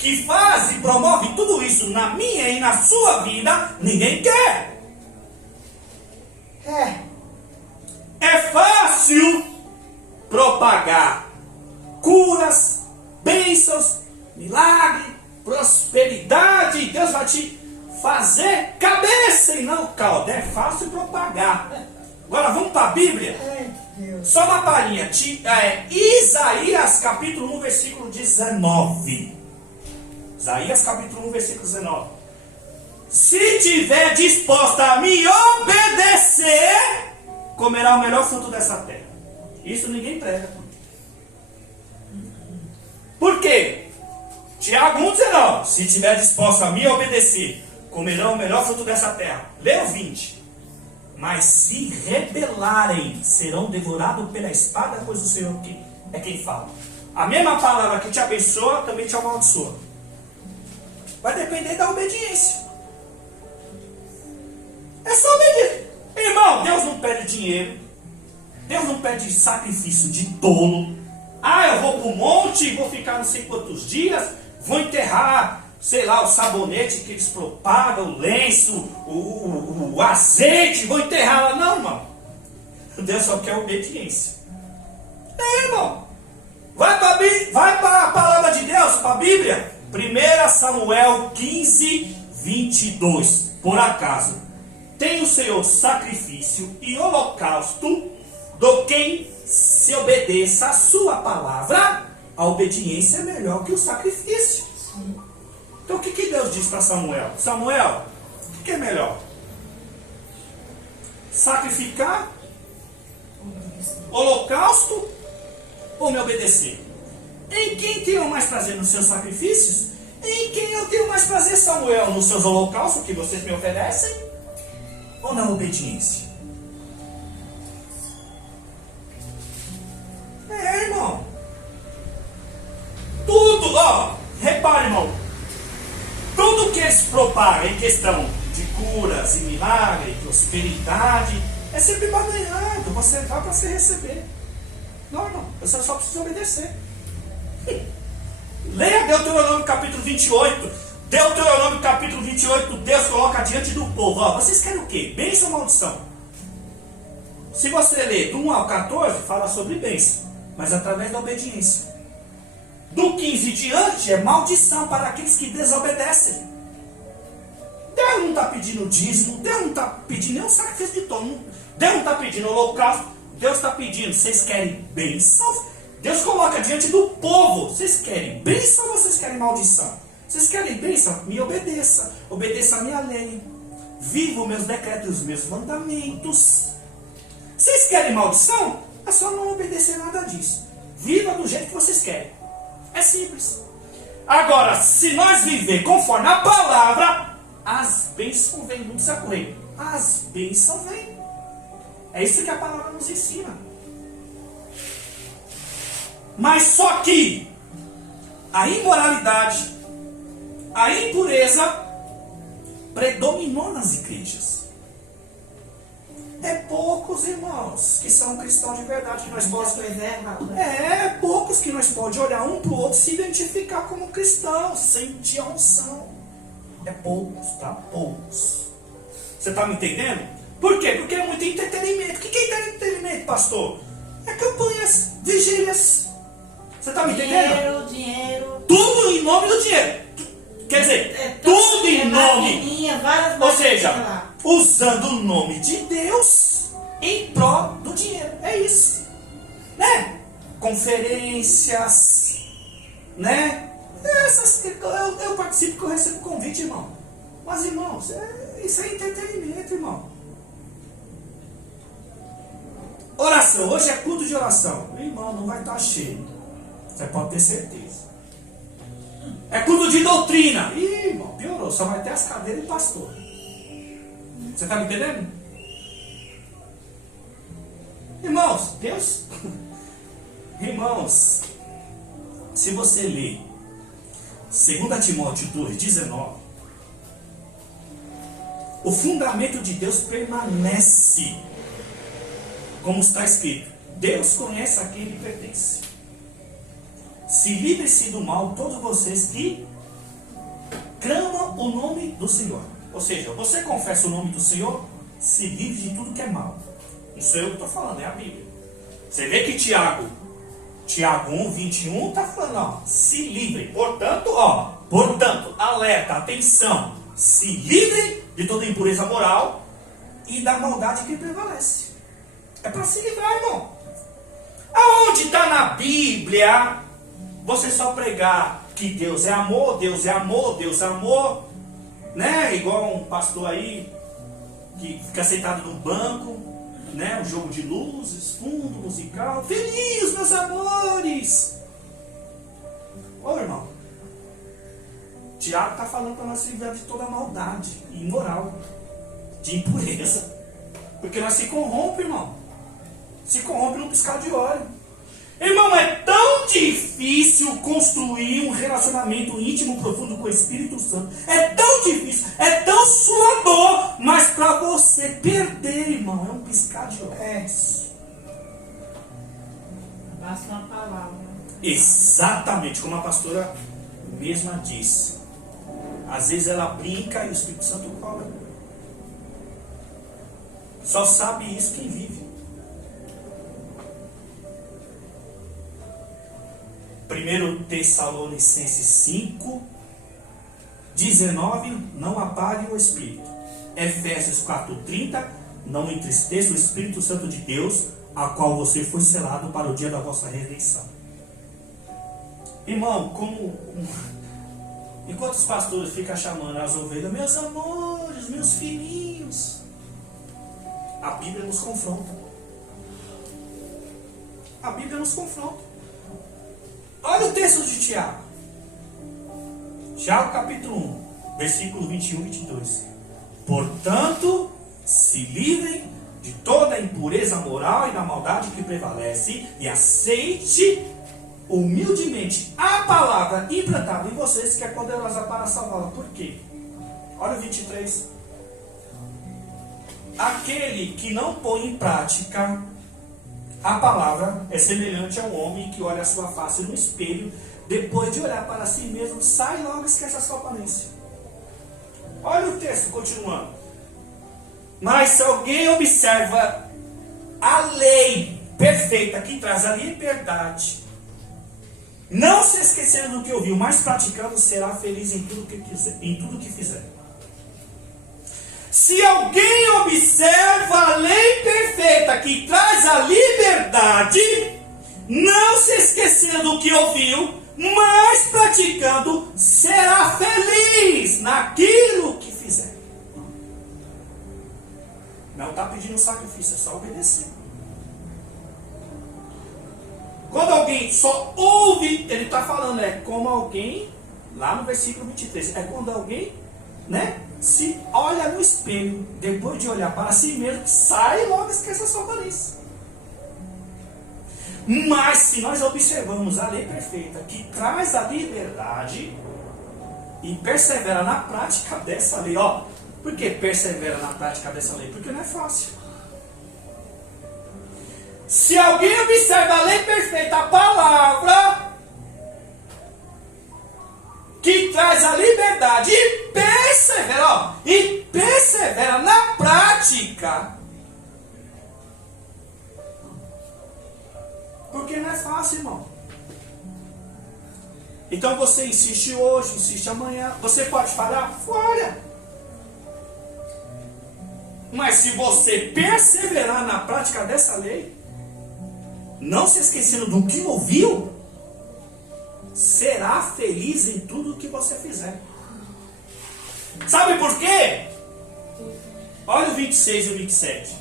que faz e promove tudo isso na minha e na sua vida, ninguém quer. É fácil propagar curas, bênçãos, milagre, prosperidade. Deus vai te fazer cabeça e não cauda. É fácil propagar. Agora vamos para a Bíblia. Só uma palhinha. Isaías capítulo 1, versículo 19. Isaías capítulo 1, versículo 19. Se tiver disposta a me obedecer, comerá o melhor fruto dessa terra. Isso ninguém prega. Por quê? Tiago 1,19. Se tiver disposto a me obedecer, comerão o melhor fruto dessa terra. Lê o 20. Mas se rebelarem, serão devorados pela espada, pois o Senhor é quem fala. A mesma palavra que te abençoa, também te amaldiçoa. Vai depender da obediência. É só obedecer. Irmão, Deus não pede dinheiro. Deus não pede sacrifício de tolo. Eu vou para o monte, vou ficar não sei quantos dias, vou enterrar, sei lá, o sabonete que eles propagam, o lenço, o azeite, vou enterrar lá. Não, irmão. Deus só quer obediência. Irmão. Vai para a palavra de Deus, para a Bíblia. 1 Samuel 15, 22. Por acaso, tem o Senhor sacrifício e holocausto do quem se obedeça a sua palavra. A obediência é melhor que o sacrifício. Então o que Deus diz para Samuel? Samuel, o que é melhor? Sacrificar? Holocausto? Ou me obedecer? Em quem tenho mais prazer? Nos seus sacrifícios? Em quem eu tenho mais prazer, Samuel? Nos seus holocaustos que vocês me oferecem? Ou na obediência? Irmão. Tudo, repare, irmão. Tudo que eles propagam em questão de curas e milagre, prosperidade, é sempre barganhado. Você vai para você receber. Não, irmão. Você só precisa obedecer. Leia Deuteronômio capítulo 28. Deuteronômio capítulo 28, Deus coloca diante do povo. Vocês querem o quê? Bênção ou maldição? Se você ler do 1 ao 14, fala sobre bênção, mas através da obediência. Do 15 diante é maldição para aqueles que desobedecem. Deus não está pedindo dízimo, Deus não está pedindo nenhum sacrifício de tolo, Deus não está pedindo holocausto, Deus está pedindo, vocês querem bênção? Deus coloca diante do povo, vocês querem bênção ou vocês querem maldição? Vocês querem bênção? Me obedeça, obedeça a minha lei, viva os meus decretos e os meus mandamentos. Vocês querem maldição? É só não obedecer nada disso. Viva do jeito que vocês querem. É simples. Agora, se nós viver conforme a palavra, as bênçãos vêm, não precisa correr. As bênçãos vêm. É isso que a palavra nos ensina. Mas só que a imoralidade, a impureza predominou nas igrejas. É poucos, irmãos, que são cristãos de verdade, que nós podemos... poucos que nós podemos olhar um para o outro e se identificar como cristãos, sentir a unção. É poucos, tá? Poucos. Você está me entendendo? Por quê? Porque é muito entretenimento. O que é entretenimento, pastor? É campanhas, vigílias. Você está me entendendo? Dinheiro. Tudo em nome do dinheiro. Quer dizer, tudo em nome. Ou seja, usando o nome de Deus em prol do dinheiro. É isso. Né? Conferências. Né? Eu participo que eu recebo convite, irmão. Mas, irmãos, isso é entretenimento, irmão. Oração. Hoje é culto de oração. Irmão, não vai estar cheio. Você pode ter certeza. É culto de doutrina. Ih, irmão, piorou. Só vai ter as cadeiras e pastor. Você está me entendendo? Irmãos, Deus... Irmãos, se você ler 2 Timóteo 2,19, o fundamento de Deus permanece, como está escrito: Deus conhece a quem lhe pertence. Se livre-se do mal todos vocês que clamam o nome do Senhor. Ou seja, você confessa o nome do Senhor, se livre de tudo que é mal. Não sou eu que estou falando, é a Bíblia. Você vê que Tiago 1:21 está falando, ó, se livrem. Portanto, alerta, atenção, se livrem de toda impureza moral e da maldade que prevalece. É para se livrar, irmão. Aonde está na Bíblia você só pregar que Deus é amor, Deus é amor, Deus é amor, né? Igual um pastor aí que fica sentado no banco, né? Um jogo de luzes, fundo musical, feliz, meus amores. Ô irmão, Tiago está falando para nós se livrar de toda maldade imoral, de impureza, porque nós se corrompe, irmão. Se corrompe num piscar de olho. Irmão, é tão difícil construir um relacionamento íntimo, profundo com o Espírito Santo. É tão difícil, é tão suador, mas para você perder, irmão, é um piscar de olhos. Basta uma palavra. Exatamente, como a pastora mesma disse. Às vezes ela brinca e o Espírito Santo cobra. Só sabe isso quem vive. 1 Tessalonicenses 5:19, não apague o Espírito. Efésios 4:30, não entristeça o Espírito Santo de Deus, a qual você foi selado para o dia da vossa redenção. Irmão, enquanto os pastores ficam chamando as ovelhas, meus amores, meus filhinhos, a Bíblia nos confronta. A Bíblia nos confronta. Olha o texto de Tiago. Tiago capítulo 1, versículo 21 e 22. Portanto, se livrem de toda a impureza moral e da maldade que prevalece e aceite humildemente a palavra implantada em vocês, que é poderosa para salvá-la. Por quê? Olha o 23. Aquele que não põe em prática a palavra é semelhante a um homem que olha a sua face no espelho, depois de olhar para si mesmo, sai e logo esquece a sua aparência. Olha o texto continuando. Mas se alguém observa a lei perfeita que traz a liberdade, não se esquecendo do que ouviu, mas praticando, será feliz em tudo que fizer. Se alguém observa a lei perfeita que traz a liberdade, não se esquecendo do que ouviu, mas praticando, será feliz naquilo que fizer. Não está pedindo sacrifício, é só obedecer. Quando alguém só ouve, ele está falando, é como alguém, lá no versículo 23, é quando alguém, né, se olha no espelho, depois de olhar para si mesmo, sai e logo esquece a sua aparência. Mas se nós observamos a lei perfeita que traz a liberdade e persevera na prática dessa lei, ó, por que persevera na prática dessa lei? Porque não é fácil. Se alguém observa a lei perfeita, a palavra que traz a liberdade e persevera na prática, porque não é fácil, irmão. Então você insiste hoje, insiste amanhã, você pode falhar? Falha. Mas se você perseverar na prática dessa lei, não se esquecendo do que ouviu, será feliz em tudo que você fizer. Sabe por quê? Olha o 26 e o 27.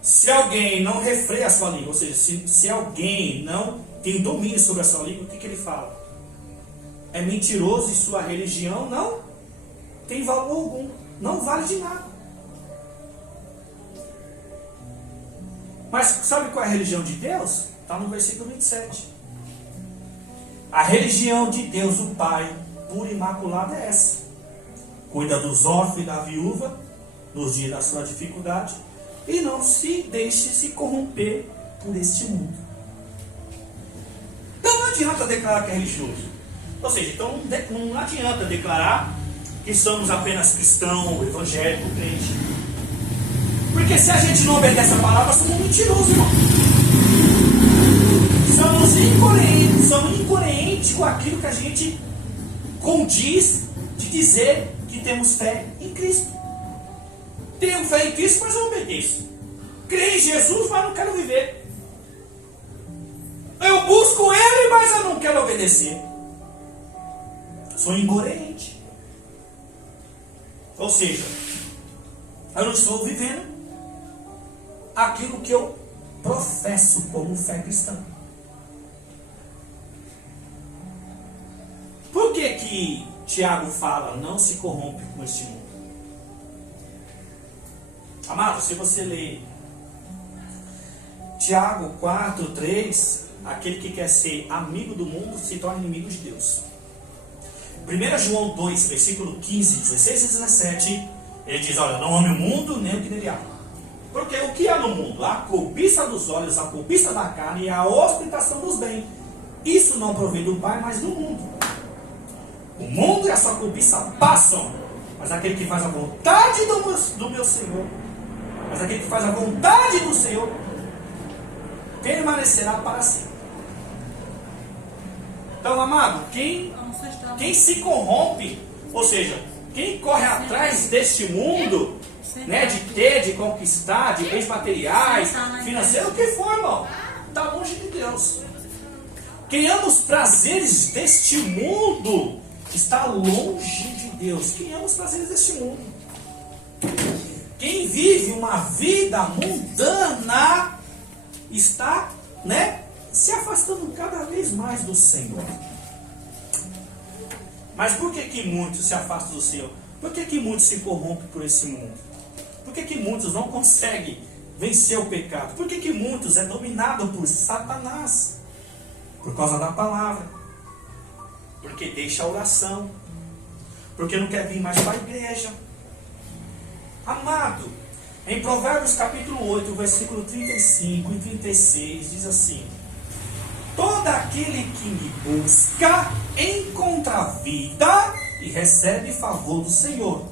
Se alguém não refreia a sua língua, ou seja, se alguém não tem domínio sobre a sua língua, o que ele fala? É mentiroso e sua religião não tem valor algum, não vale de nada. Mas sabe qual é a religião de Deus? Está no versículo 27. A religião de Deus, o Pai, pura e imaculada, é essa. Cuida dos órfãos e da viúva nos dias da sua dificuldade e não se deixe se corromper por este mundo. Então não adianta declarar que é religioso. Ou seja, então não adianta declarar que somos apenas cristão, evangélico, crente. Porque se a gente não obedece a palavra, somos mentirosos, irmão. Somos incoerentes com aquilo que a gente condiz de dizer que temos fé em Cristo. Tenho fé em Cristo, mas eu obedeço. Creio em Jesus, mas não quero viver. Eu busco Ele, mas eu não quero obedecer. Sou incoerente. Ou seja, eu não estou vivendo aquilo que eu professo como fé cristã. Por que Tiago fala, não se corrompe com este mundo? Amado, se você ler Tiago 4:3, aquele que quer ser amigo do mundo se torna inimigo de Deus. 1 João 2, versículo 15, 16 e 17, ele diz, olha, não ame o mundo nem o que nele há. Porque o que há no mundo? A cobiça dos olhos, a cobiça da carne e a ostentação dos bens. Isso não provém do Pai, mas do mundo. O mundo e a sua cobiça passam, mas aquele que faz a vontade do meu Senhor, mas aquele que faz a vontade do Senhor, permanecerá para sempre. Então, amado, quem se corrompe, ou seja, quem corre atrás deste mundo, né, de ter, de conquistar, de bens materiais, financeiros, o que for, irmão, está longe de Deus. Quem ama os prazeres deste mundo está longe de Deus. Quem ama os prazeres deste mundo? Quem vive uma vida mundana está, né, se afastando cada vez mais do Senhor. Mas por que muitos se afastam do Senhor? Por que muitos se corrompem por esse mundo? Por que muitos não conseguem vencer o pecado? Por que muitos é dominado por Satanás? Por causa da palavra. Porque deixa a oração. Porque não quer vir mais para a igreja. Amado, em Provérbios capítulo 8, versículo 35 e 36, diz assim: todo aquele que me busca encontra vida e recebe favor do Senhor.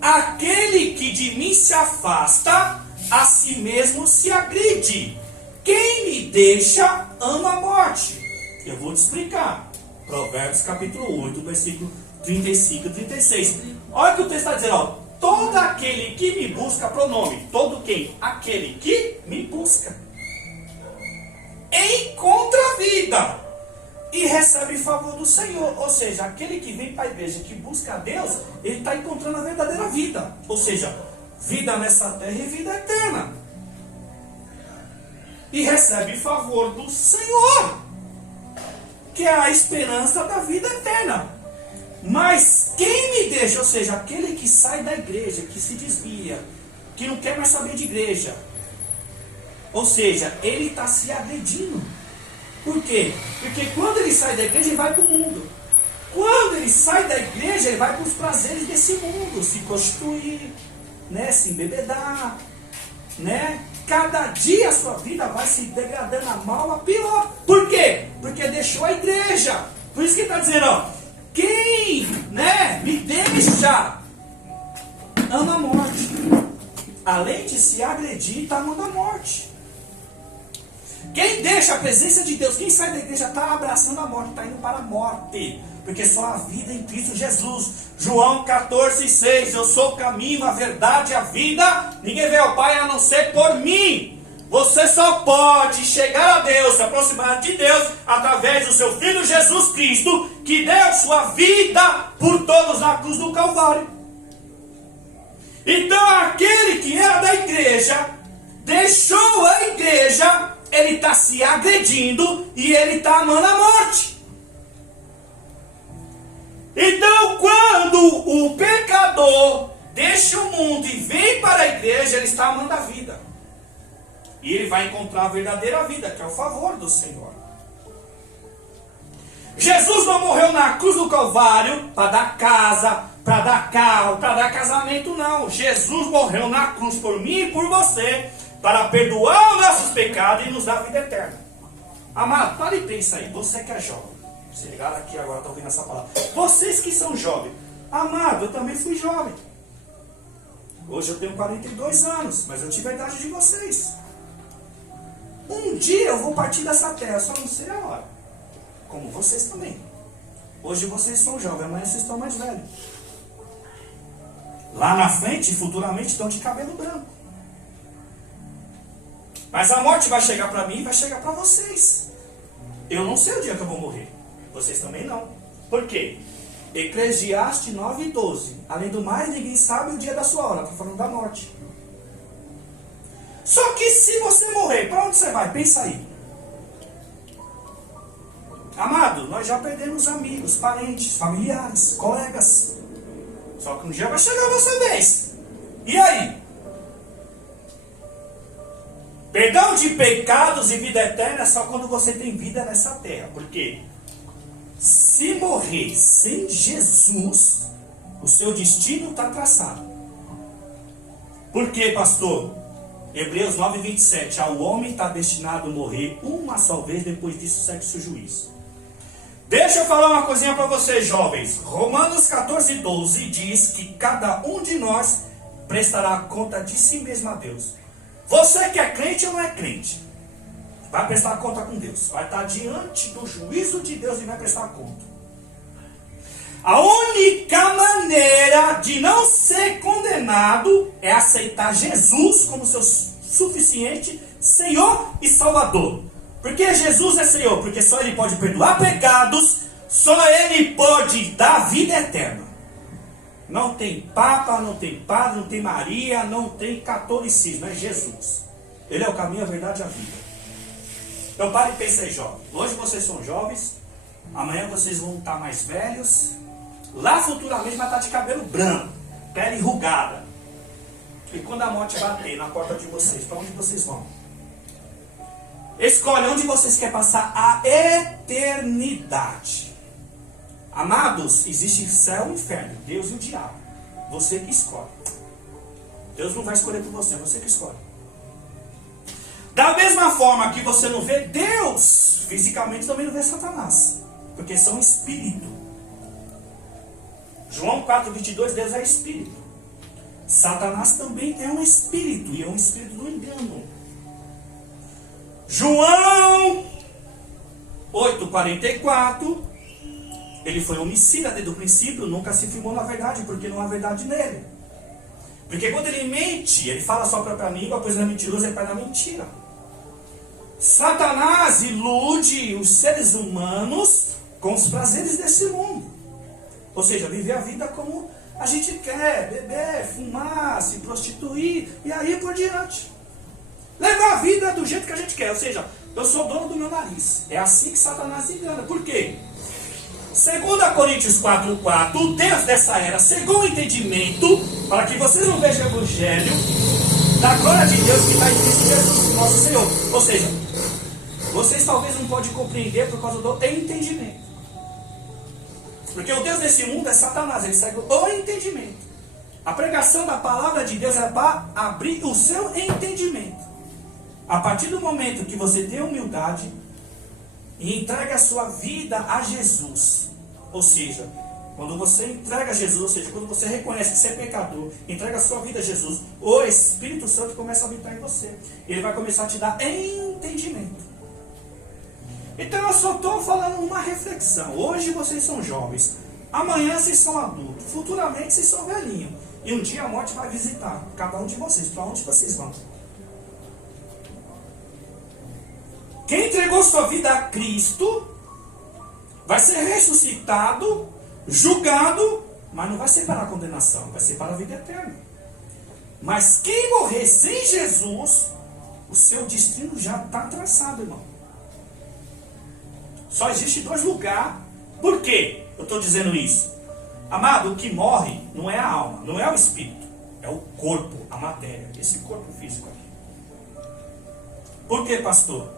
Aquele que de mim se afasta, a si mesmo se agride. Quem me deixa, ama a morte. Eu vou te explicar. Provérbios capítulo 8, versículo 35 e 36. Olha o que o texto está dizendo, ó. Todo aquele que me busca, pronome. Todo quem? Aquele que me busca. Encontra a vida e recebe favor do Senhor. Ou seja, aquele que vem para a igreja, que busca a Deus, ele está encontrando a verdadeira vida. Ou seja, vida nessa terra e vida eterna. E recebe favor do Senhor, que é a esperança da vida eterna. Mas quem me deixa, ou seja, aquele que sai da igreja, que se desvia, que não quer mais saber de igreja, ou seja, ele está se agredindo. Por quê? Porque quando ele sai da igreja, ele vai para o mundo. Quando ele sai da igreja, ele vai para os prazeres desse mundo, se prostituir, né, se embebedar, né? Cada dia a sua vida vai se degradando a mal a pior. Por quê? Porque deixou a igreja. Por isso que ele está dizendo, ó, quem, né, me deixa, ama a morte. Além de se agredir, está amando a morte. Quem deixa a presença de Deus, quem sai da igreja, está abraçando a morte, está indo para a morte. Porque só a vida em Cristo Jesus. João 14,6. Eu sou o caminho, a verdade e a vida. Ninguém vê ao Pai a não ser por mim. Você só pode chegar a Deus, se aproximar de Deus, através do seu Filho Jesus Cristo, que deu sua vida por todos na cruz do Calvário. Então aquele que era da igreja, deixou a igreja, ele está se agredindo e ele está amando a morte. Então, quando o pecador deixa o mundo e vem para a igreja, ele está amando a vida. E ele vai encontrar a verdadeira vida, que é o favor do Senhor. Jesus não morreu na cruz do Calvário para dar casa, para dar carro, para dar casamento, não. Jesus morreu na cruz por mim e por você, para perdoar os nossos pecados e nos dar vida eterna. Amado, pare e pensa aí, você que é jovem. Se ligaram aqui agora, estão ouvindo essa palavra. Vocês que são jovens, Amado, eu também fui jovem. Hoje eu tenho 42 anos, mas eu tive a idade de vocês. Um dia eu vou partir dessa terra, só não sei a hora. Como vocês também. Hoje vocês são jovens, amanhã vocês estão mais velhos. Lá na frente, futuramente, estão de cabelo branco. Mas a morte vai chegar para mim e vai chegar para vocês. Eu não sei o dia que eu vou morrer. Vocês também não. Por quê? Eclesiastes 9:12. Além do mais, ninguém sabe o dia da sua hora. Está falando da morte. Só que se você morrer, para onde você vai? Pensa aí. Amado, nós já perdemos amigos, parentes, familiares, colegas. Só que um dia vai chegar a nossa vez. E aí? Perdão de pecados e vida eterna é só quando você tem vida nessa terra. Por quê? Se morrer sem Jesus, o seu destino está traçado. Por quê, pastor? Hebreus 9:27. Ao homem está destinado a morrer uma só vez, depois disso segue-se o juízo. Deixa eu falar uma coisinha para vocês, jovens. Romanos 14:12 diz que cada um de nós prestará conta de si mesmo a Deus. Você que é crente ou não é crente, vai prestar conta com Deus. Vai estar diante do juízo de Deus e vai prestar conta. A única maneira de não ser condenado é aceitar Jesus como seu suficiente Senhor e Salvador. Por que Jesus é Senhor? Porque só Ele pode perdoar pecados, só Ele pode dar vida eterna. Não tem Papa, não tem Padre, não tem Maria, não tem catolicismo, é Jesus. Ele é o caminho, a verdade e a vida. Então pare e pense aí, jovem. Hoje vocês são jovens, amanhã vocês vão estar mais velhos, lá futuramente vai estar de cabelo branco, pele enrugada. E quando a morte bater na porta de vocês, para onde vocês vão? Escolhe onde vocês querem passar a eternidade. Amados, existe céu e inferno, Deus e o diabo. Você que escolhe. Deus não vai escolher por você, é você que escolhe. Da mesma forma que você não vê Deus, fisicamente também não vê Satanás. Porque são espírito. João 4:22, Deus é espírito. Satanás também é um espírito, e é um espírito do engano. João 8:44, ele foi homicida desde o princípio, nunca se firmou na verdade, porque não há verdade nele. Porque quando ele mente, ele fala só a própria língua, pois não é mentiroso, é pai da mentira. Satanás ilude os seres humanos com os prazeres desse mundo. Ou seja, viver a vida como a gente quer, beber, fumar, se prostituir, e aí por diante. Levar a vida do jeito que a gente quer, ou seja, eu sou dono do meu nariz. É assim que Satanás engana. Por quê? 2 Coríntios 4:4, o Deus dessa era cegou o entendimento para que vocês não vejam o evangelho da glória de Deus que está em Cristo Jesus, nosso Senhor. Ou seja, vocês talvez não podem compreender por causa do entendimento. Porque o Deus desse mundo é Satanás, ele cega o entendimento. A pregação da palavra de Deus é para abrir o seu entendimento. A partir do momento que você tem humildade e entrega a sua vida a Jesus, ou seja, quando você entrega a Jesus, ou seja, quando você reconhece que você é pecador, entrega a sua vida a Jesus, o Espírito Santo começa a habitar em você. Ele vai começar a te dar entendimento. Então eu só estou falando uma reflexão. Hoje vocês são jovens, amanhã vocês são adultos, futuramente vocês são velhinhos. E um dia a morte vai visitar cada um de vocês. Para onde vocês vão? Quem entregou sua vida a Cristo vai ser ressuscitado, julgado, mas não vai ser para a condenação, vai ser para a vida eterna. Mas quem morrer sem Jesus, o seu destino já está traçado, irmão. Só existe dois lugares. Por quê eu estou dizendo isso? Amado, o que morre não é a alma, não é o espírito, é o corpo, a matéria, esse corpo físico aqui. Por quê, pastor?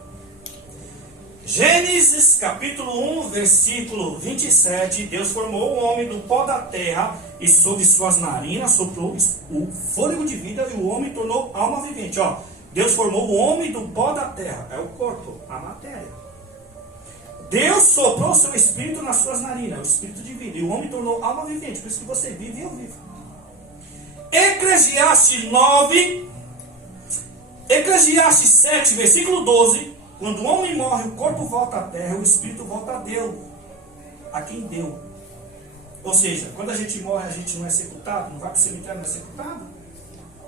Gênesis capítulo 1, versículo 27, Deus formou o homem do pó da terra e sobre suas narinas soprou o fôlego de vida e o homem tornou alma vivente. Ó, Deus formou o homem do pó da terra, é o corpo, a matéria. Deus soprou o seu espírito nas suas narinas, o espírito de vida, e o homem tornou alma vivente, por isso que você vive e eu vivo. Eclesiastes 9, Eclesiastes 7, versículo 12, quando o homem morre, o corpo volta à terra, o espírito volta a Deus, a quem deu. Ou seja, quando a gente morre, a gente não é sepultado, não vai para o cemitério, não é sepultado.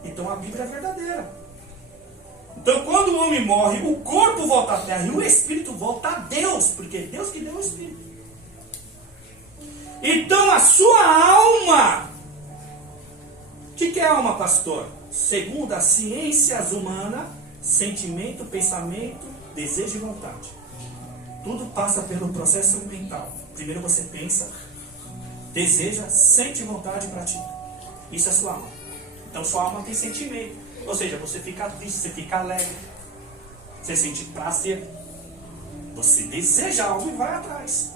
Então a Bíblia é verdadeira. Então quando o homem morre, o corpo volta à terra e o espírito volta a Deus, porque é Deus que deu o espírito. Então a sua alma, o que é alma, pastor? Segundo as ciências humanas, sentimento, pensamento, desejo e vontade. Tudo passa pelo processo mental. Primeiro você pensa, deseja, sente vontade e pratica. Isso é sua alma. Então sua alma tem sentimento. Ou seja, você fica triste, você fica alegre. Você sente prazer. Você deseja algo e vai atrás.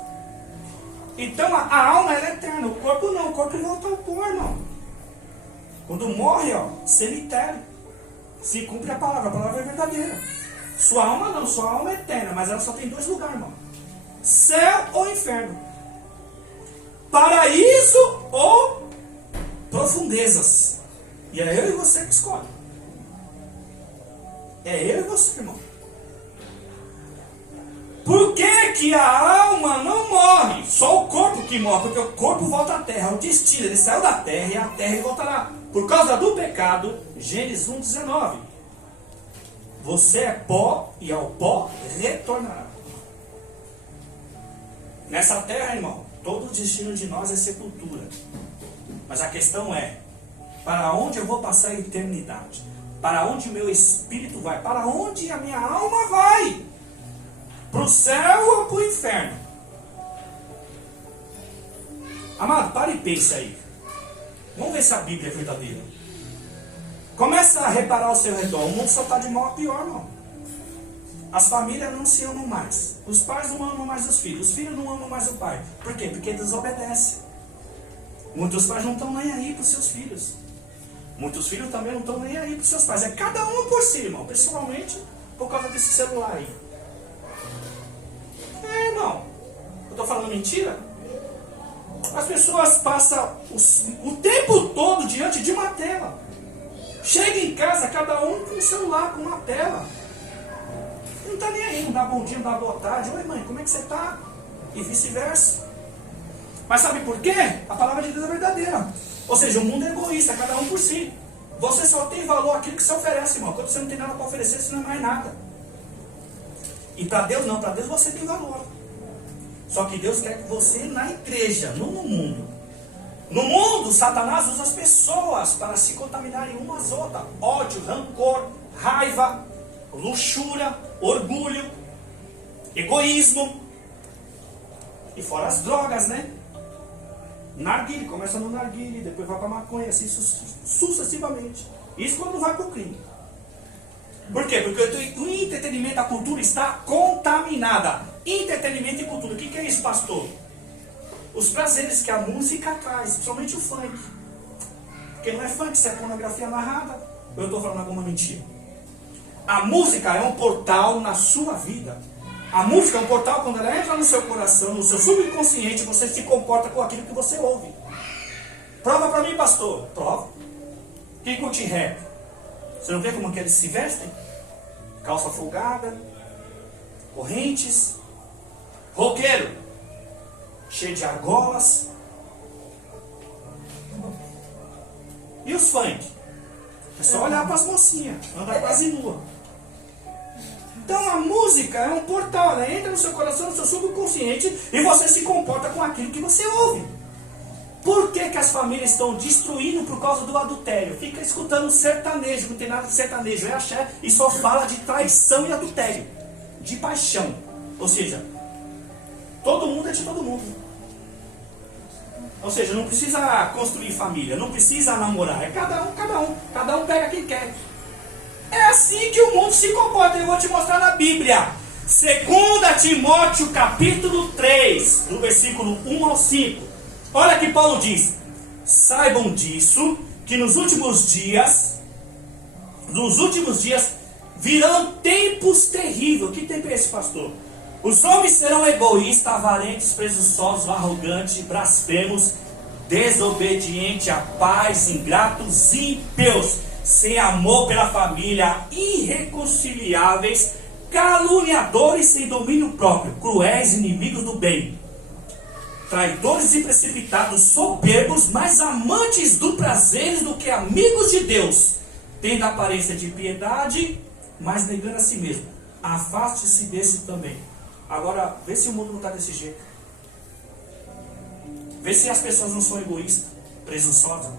Então a alma ela é eterna. O corpo não. O corpo volta ao pó, irmão. Quando morre, ó, cemitério. Se cumpre a palavra é verdadeira. Sua alma não, sua alma é eterna. Mas ela só tem dois lugares, irmão. Céu ou inferno. Paraíso ou profundezas. E é eu e você que escolhe. É eu e você, irmão. Por que que a alma não morre? Só o corpo que morre, porque o corpo volta à terra. É o destino, ele saiu da terra e a terra ele voltará. Por causa do pecado, Gênesis 1,19. Você é pó e ao pó retornará. Nessa terra, irmão, todo o destino de nós é sepultura. Mas a questão é, para onde eu vou passar a eternidade? Para onde o meu espírito vai? Para onde a minha alma vai? Para o céu ou para o inferno? Amado, para e pense aí. Vamos ver se a Bíblia é verdadeira. Começa a reparar ao seu redor. O mundo só está de mal a pior, irmão. As famílias não se amam mais. Os pais não amam mais os filhos. Os filhos não amam mais o pai. Por quê? Porque desobedece. Muitos pais não estão nem aí para os seus filhos. Muitos filhos também não estão nem aí para os seus pais. É cada um por si, irmão. Principalmente por causa desse celular aí. É, irmão. Eu estou falando mentira? As pessoas passam o tempo todo diante de uma tela. Chega em casa, cada um com um celular, com uma tela. Não está nem aí, não dá bom dia, não dá boa tarde. Oi mãe, como é que você está? E vice-versa. Mas sabe por quê? A palavra de Deus é verdadeira. Ou seja, o mundo é egoísta, cada um por si. Você só tem valor aquilo que você oferece, irmão. Quando você não tem nada para oferecer, você não é mais nada. E para Deus não, para Deus você tem valor. Só que Deus quer que você na igreja, não no mundo. No mundo, Satanás usa as pessoas para se contaminarem umas às outras. Ódio, rancor, raiva, luxúria, orgulho, egoísmo. E fora as drogas, né? Narguile, começa no narguile, depois vai para maconha, assim sucessivamente. Isso quando vai para o crime. Por quê? Porque o entretenimento, a cultura está contaminada. Entretenimento e cultura. O que é isso, pastor? Os prazeres que a música traz, principalmente o funk. Porque não é funk, isso é pornografia narrada. Ou eu estou falando alguma mentira? A música é um portal na sua vida. A música é um portal, quando ela entra no seu coração, no seu subconsciente, você se comporta com aquilo que você ouve. Prova para mim, pastor. Prova. Quem curte rap? Você não vê como que eles se vestem? Calça folgada, correntes, roqueiro, cheio de argolas. E os funk? É só olhar para as mocinhas, andar quase nua. Então a música é um portal, ela entra no seu coração, no seu subconsciente, e você se comporta com aquilo que você ouve. Por que as famílias estão destruindo por causa do adultério? Fica escutando sertanejo, não tem nada de sertanejo, é axé, e só fala de traição e adultério, de paixão. Ou seja, todo mundo é de todo mundo. Ou seja, não precisa construir família, não precisa namorar, é cada um pega quem quer. É assim que o mundo se comporta, eu vou te mostrar na Bíblia. 2 Timóteo capítulo 3, do versículo 1 ao 5. Olha que Paulo diz: saibam disso, que nos últimos dias virão tempos terríveis. Que tempo é esse, pastor? Os homens serão egoístas, avarentos, presunçosos, arrogantes, blasfemos, desobedientes a pais, ingratos, ímpios, sem amor pela família, irreconciliáveis, caluniadores sem domínio próprio, cruéis, inimigos do bem, traidores e precipitados, soberbos, mais amantes do prazer do que amigos de Deus, tendo a aparência de piedade, mas negando a si mesmo. Afaste-se desse também. Agora, vê se o mundo não está desse jeito. Vê se as pessoas não são egoístas, presunçosas.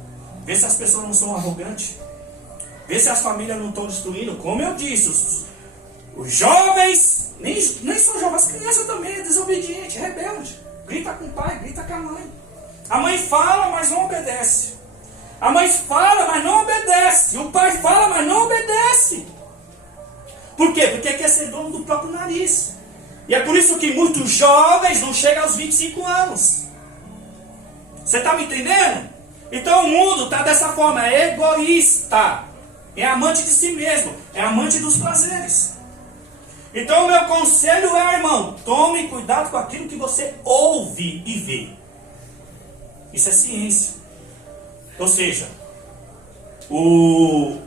Vê se as pessoas não são arrogantes. Vê se as famílias não estão destruindo. Como eu disse, os jovens, nem são jovens, as crianças também, é desobediente, é rebelde. Grita com o pai, grita com a mãe. A mãe fala, mas não obedece. A mãe fala, mas não obedece. O pai fala, mas não obedece. Por quê? Porque quer ser dono do próprio nariz. E é por isso que muitos jovens não chegam aos 25 anos. Você está me entendendo? Então o mundo está dessa forma, é egoísta. É amante de si mesmo, é amante dos prazeres. Então o meu conselho é, irmão, tome cuidado com aquilo que você ouve e vê. Isso é ciência. Ou seja, o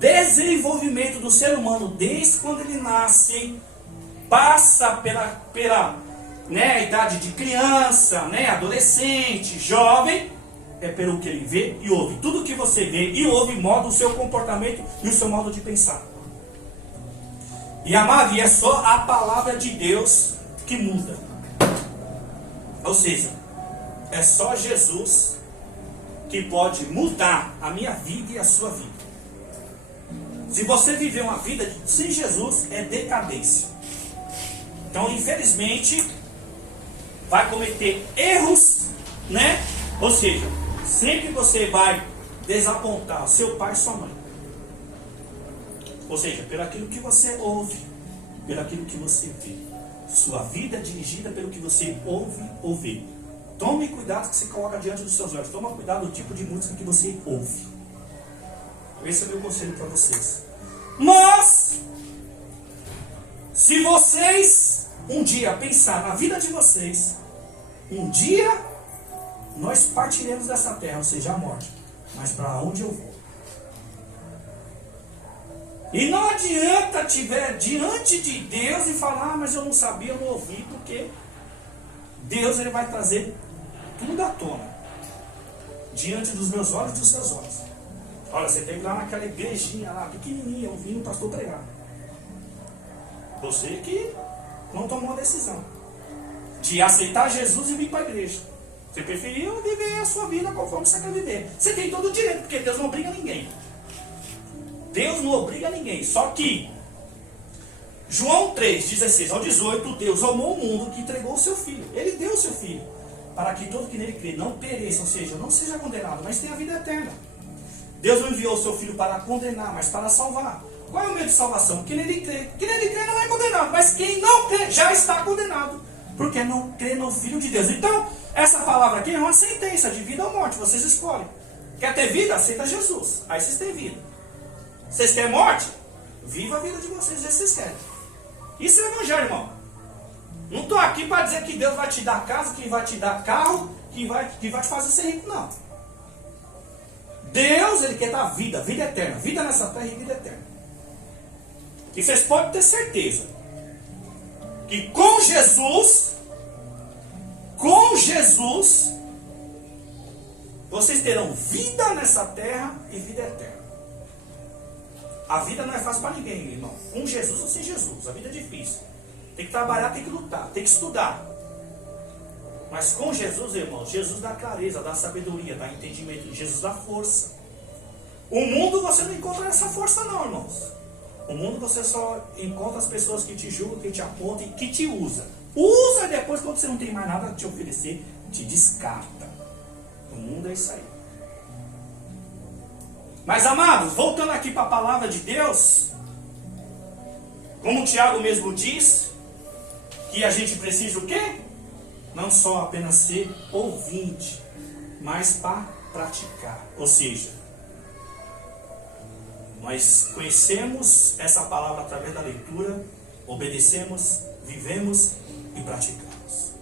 desenvolvimento do ser humano, desde quando ele nasce, passa pela idade de criança, adolescente, jovem, é pelo que ele vê e ouve. Tudo que você vê e ouve molda o seu comportamento e o seu modo de pensar. E amado, e é só a palavra de Deus que muda. Ou seja, é só Jesus que pode mudar a minha vida e a sua vida. Se você viver uma vida sem Jesus, é decadência. Então, infelizmente, vai cometer erros, Ou seja, sempre você vai desapontar seu pai e sua mãe. Ou seja, pelo aquilo que você ouve, pelo aquilo que você vê. Sua vida é dirigida pelo que você ouve ou vê. Tome cuidado que você coloca diante dos seus olhos. Toma cuidado do tipo de música que você ouve. Esse é o meu conselho para vocês. Mas, se vocês um dia pensar na vida de vocês, um dia nós partiremos dessa terra, ou seja, a morte. Mas para onde eu vou? E não adianta estiver diante de Deus e falar, mas eu não sabia, eu não ouvi, porque Deus ele vai trazer tudo à tona, diante dos meus olhos e dos seus olhos. Olha, você teve lá naquela igrejinha lá, pequenininha, ouvindo o pastor pregar. Você que não tomou a decisão de aceitar Jesus e vir para a igreja. Você preferiu viver a sua vida conforme você quer viver. Você tem todo o direito, porque Deus não obriga ninguém. Deus não obriga ninguém. Só que João 3, 16 ao 18, Deus amou o mundo que entregou o seu Filho. Ele deu o seu Filho, para que todo que nele crê não pereça, ou seja, não seja condenado, mas tenha a vida eterna. Deus não enviou o seu Filho para condenar, mas para salvar. Qual é o meio de salvação? Quem nele crê. Quem nele crê não é condenado, mas quem não crê já está condenado, porque não crê no Filho de Deus. Então, essa palavra aqui é uma sentença de vida ou morte, vocês escolhem. Quer ter vida? Aceita Jesus, aí vocês têm vida. Vocês querem morte? Viva a vida de vocês, se vocês querem. Isso é evangelho, irmão. Não estou aqui para dizer que Deus vai te dar casa, que vai te dar carro, que vai te fazer ser rico, não. Deus, ele quer dar vida, vida eterna. Vida nessa terra e vida eterna. E vocês podem ter certeza que com Jesus, vocês terão vida nessa terra e vida eterna. A vida não é fácil para ninguém, irmão. Com Jesus ou sem Jesus, a vida é difícil. Tem que trabalhar, tem que lutar, tem que estudar. Mas com Jesus, irmão, Jesus dá clareza, dá sabedoria, dá entendimento. Jesus dá força. O mundo você não encontra essa força não, irmãos. O mundo você só encontra as pessoas que te julgam, que te apontam e que te usam. Usa e depois, quando você não tem mais nada a te oferecer, te descarta. O mundo é isso aí. Mas, amados, voltando aqui para a palavra de Deus, como o Tiago mesmo diz, que a gente precisa o quê? Não só apenas ser ouvinte, mas para praticar. Ou seja, nós conhecemos essa palavra através da leitura, obedecemos, vivemos e praticamos.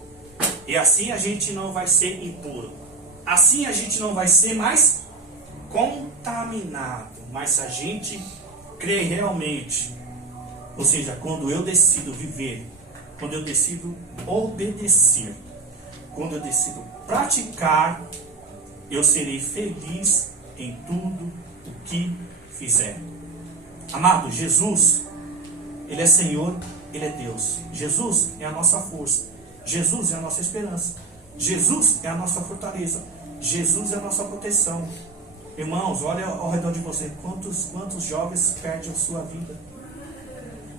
E assim a gente não vai ser impuro. Assim a gente não vai ser mais contaminado. Mas se a gente crê realmente, ou seja, quando eu decido viver, quando eu decido obedecer, quando eu decido praticar, eu serei feliz em tudo o que fizer. Amado, Jesus, Ele é Senhor, Ele é Deus. Jesus é a nossa força. Jesus é a nossa esperança. Jesus é a nossa fortaleza. Jesus é a nossa proteção. Irmãos, olha ao redor de você. Quantos jovens perdem a sua vida?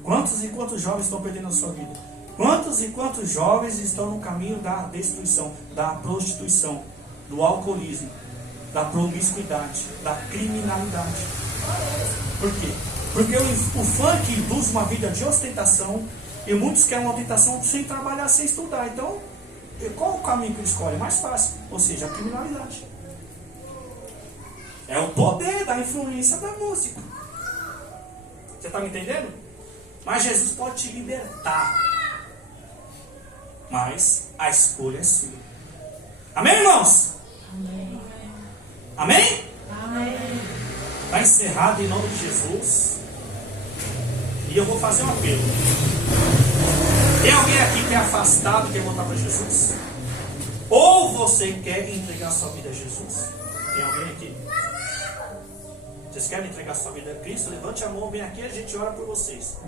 Quantos e quantos jovens estão perdendo a sua vida? Quantos e quantos jovens estão no caminho da destruição, da prostituição, do alcoolismo, da promiscuidade, da criminalidade? Por quê? Porque o funk induz uma vida de ostentação e muitos querem uma ostentação sem trabalhar, sem estudar. Então, qual o caminho que ele escolhe? Mais fácil, ou seja, a criminalidade. É o poder da influência da música. Você está me entendendo? Mas Jesus pode te libertar. Mas a escolha é sua. Amém, irmãos? Amém. Amém? Amém. Está encerrado em nome de Jesus. E eu vou fazer um apelo. Tem alguém aqui que é afastado e quer voltar para Jesus? Ou você quer entregar sua vida a Jesus? Tem alguém aqui? Vocês querem entregar sua vida a Cristo? Levante a mão, vem aqui, a gente ora por vocês.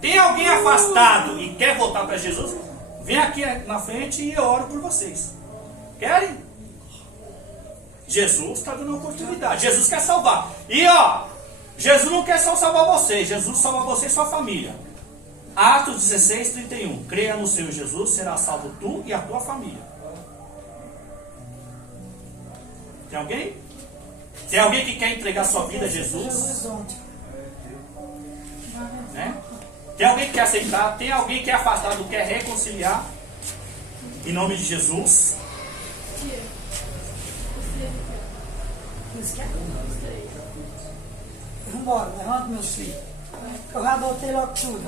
Tem alguém afastado e quer voltar para Jesus? Vem aqui na frente e eu oro por vocês. Querem? Jesus está dando uma oportunidade. Jesus quer salvar. E Jesus não quer só salvar vocês. Jesus salva você e sua família. Atos 16, 31. Creia no Senhor Jesus, será salvo tu e a tua família. Tem alguém? Tem alguém que quer entregar sua vida a Jesus? Né? Tem alguém que quer aceitar? Tem alguém que é afastado, quer reconciliar? Em nome de Jesus. Vambora, levanta meus filhos. Eu já botei logo tudo.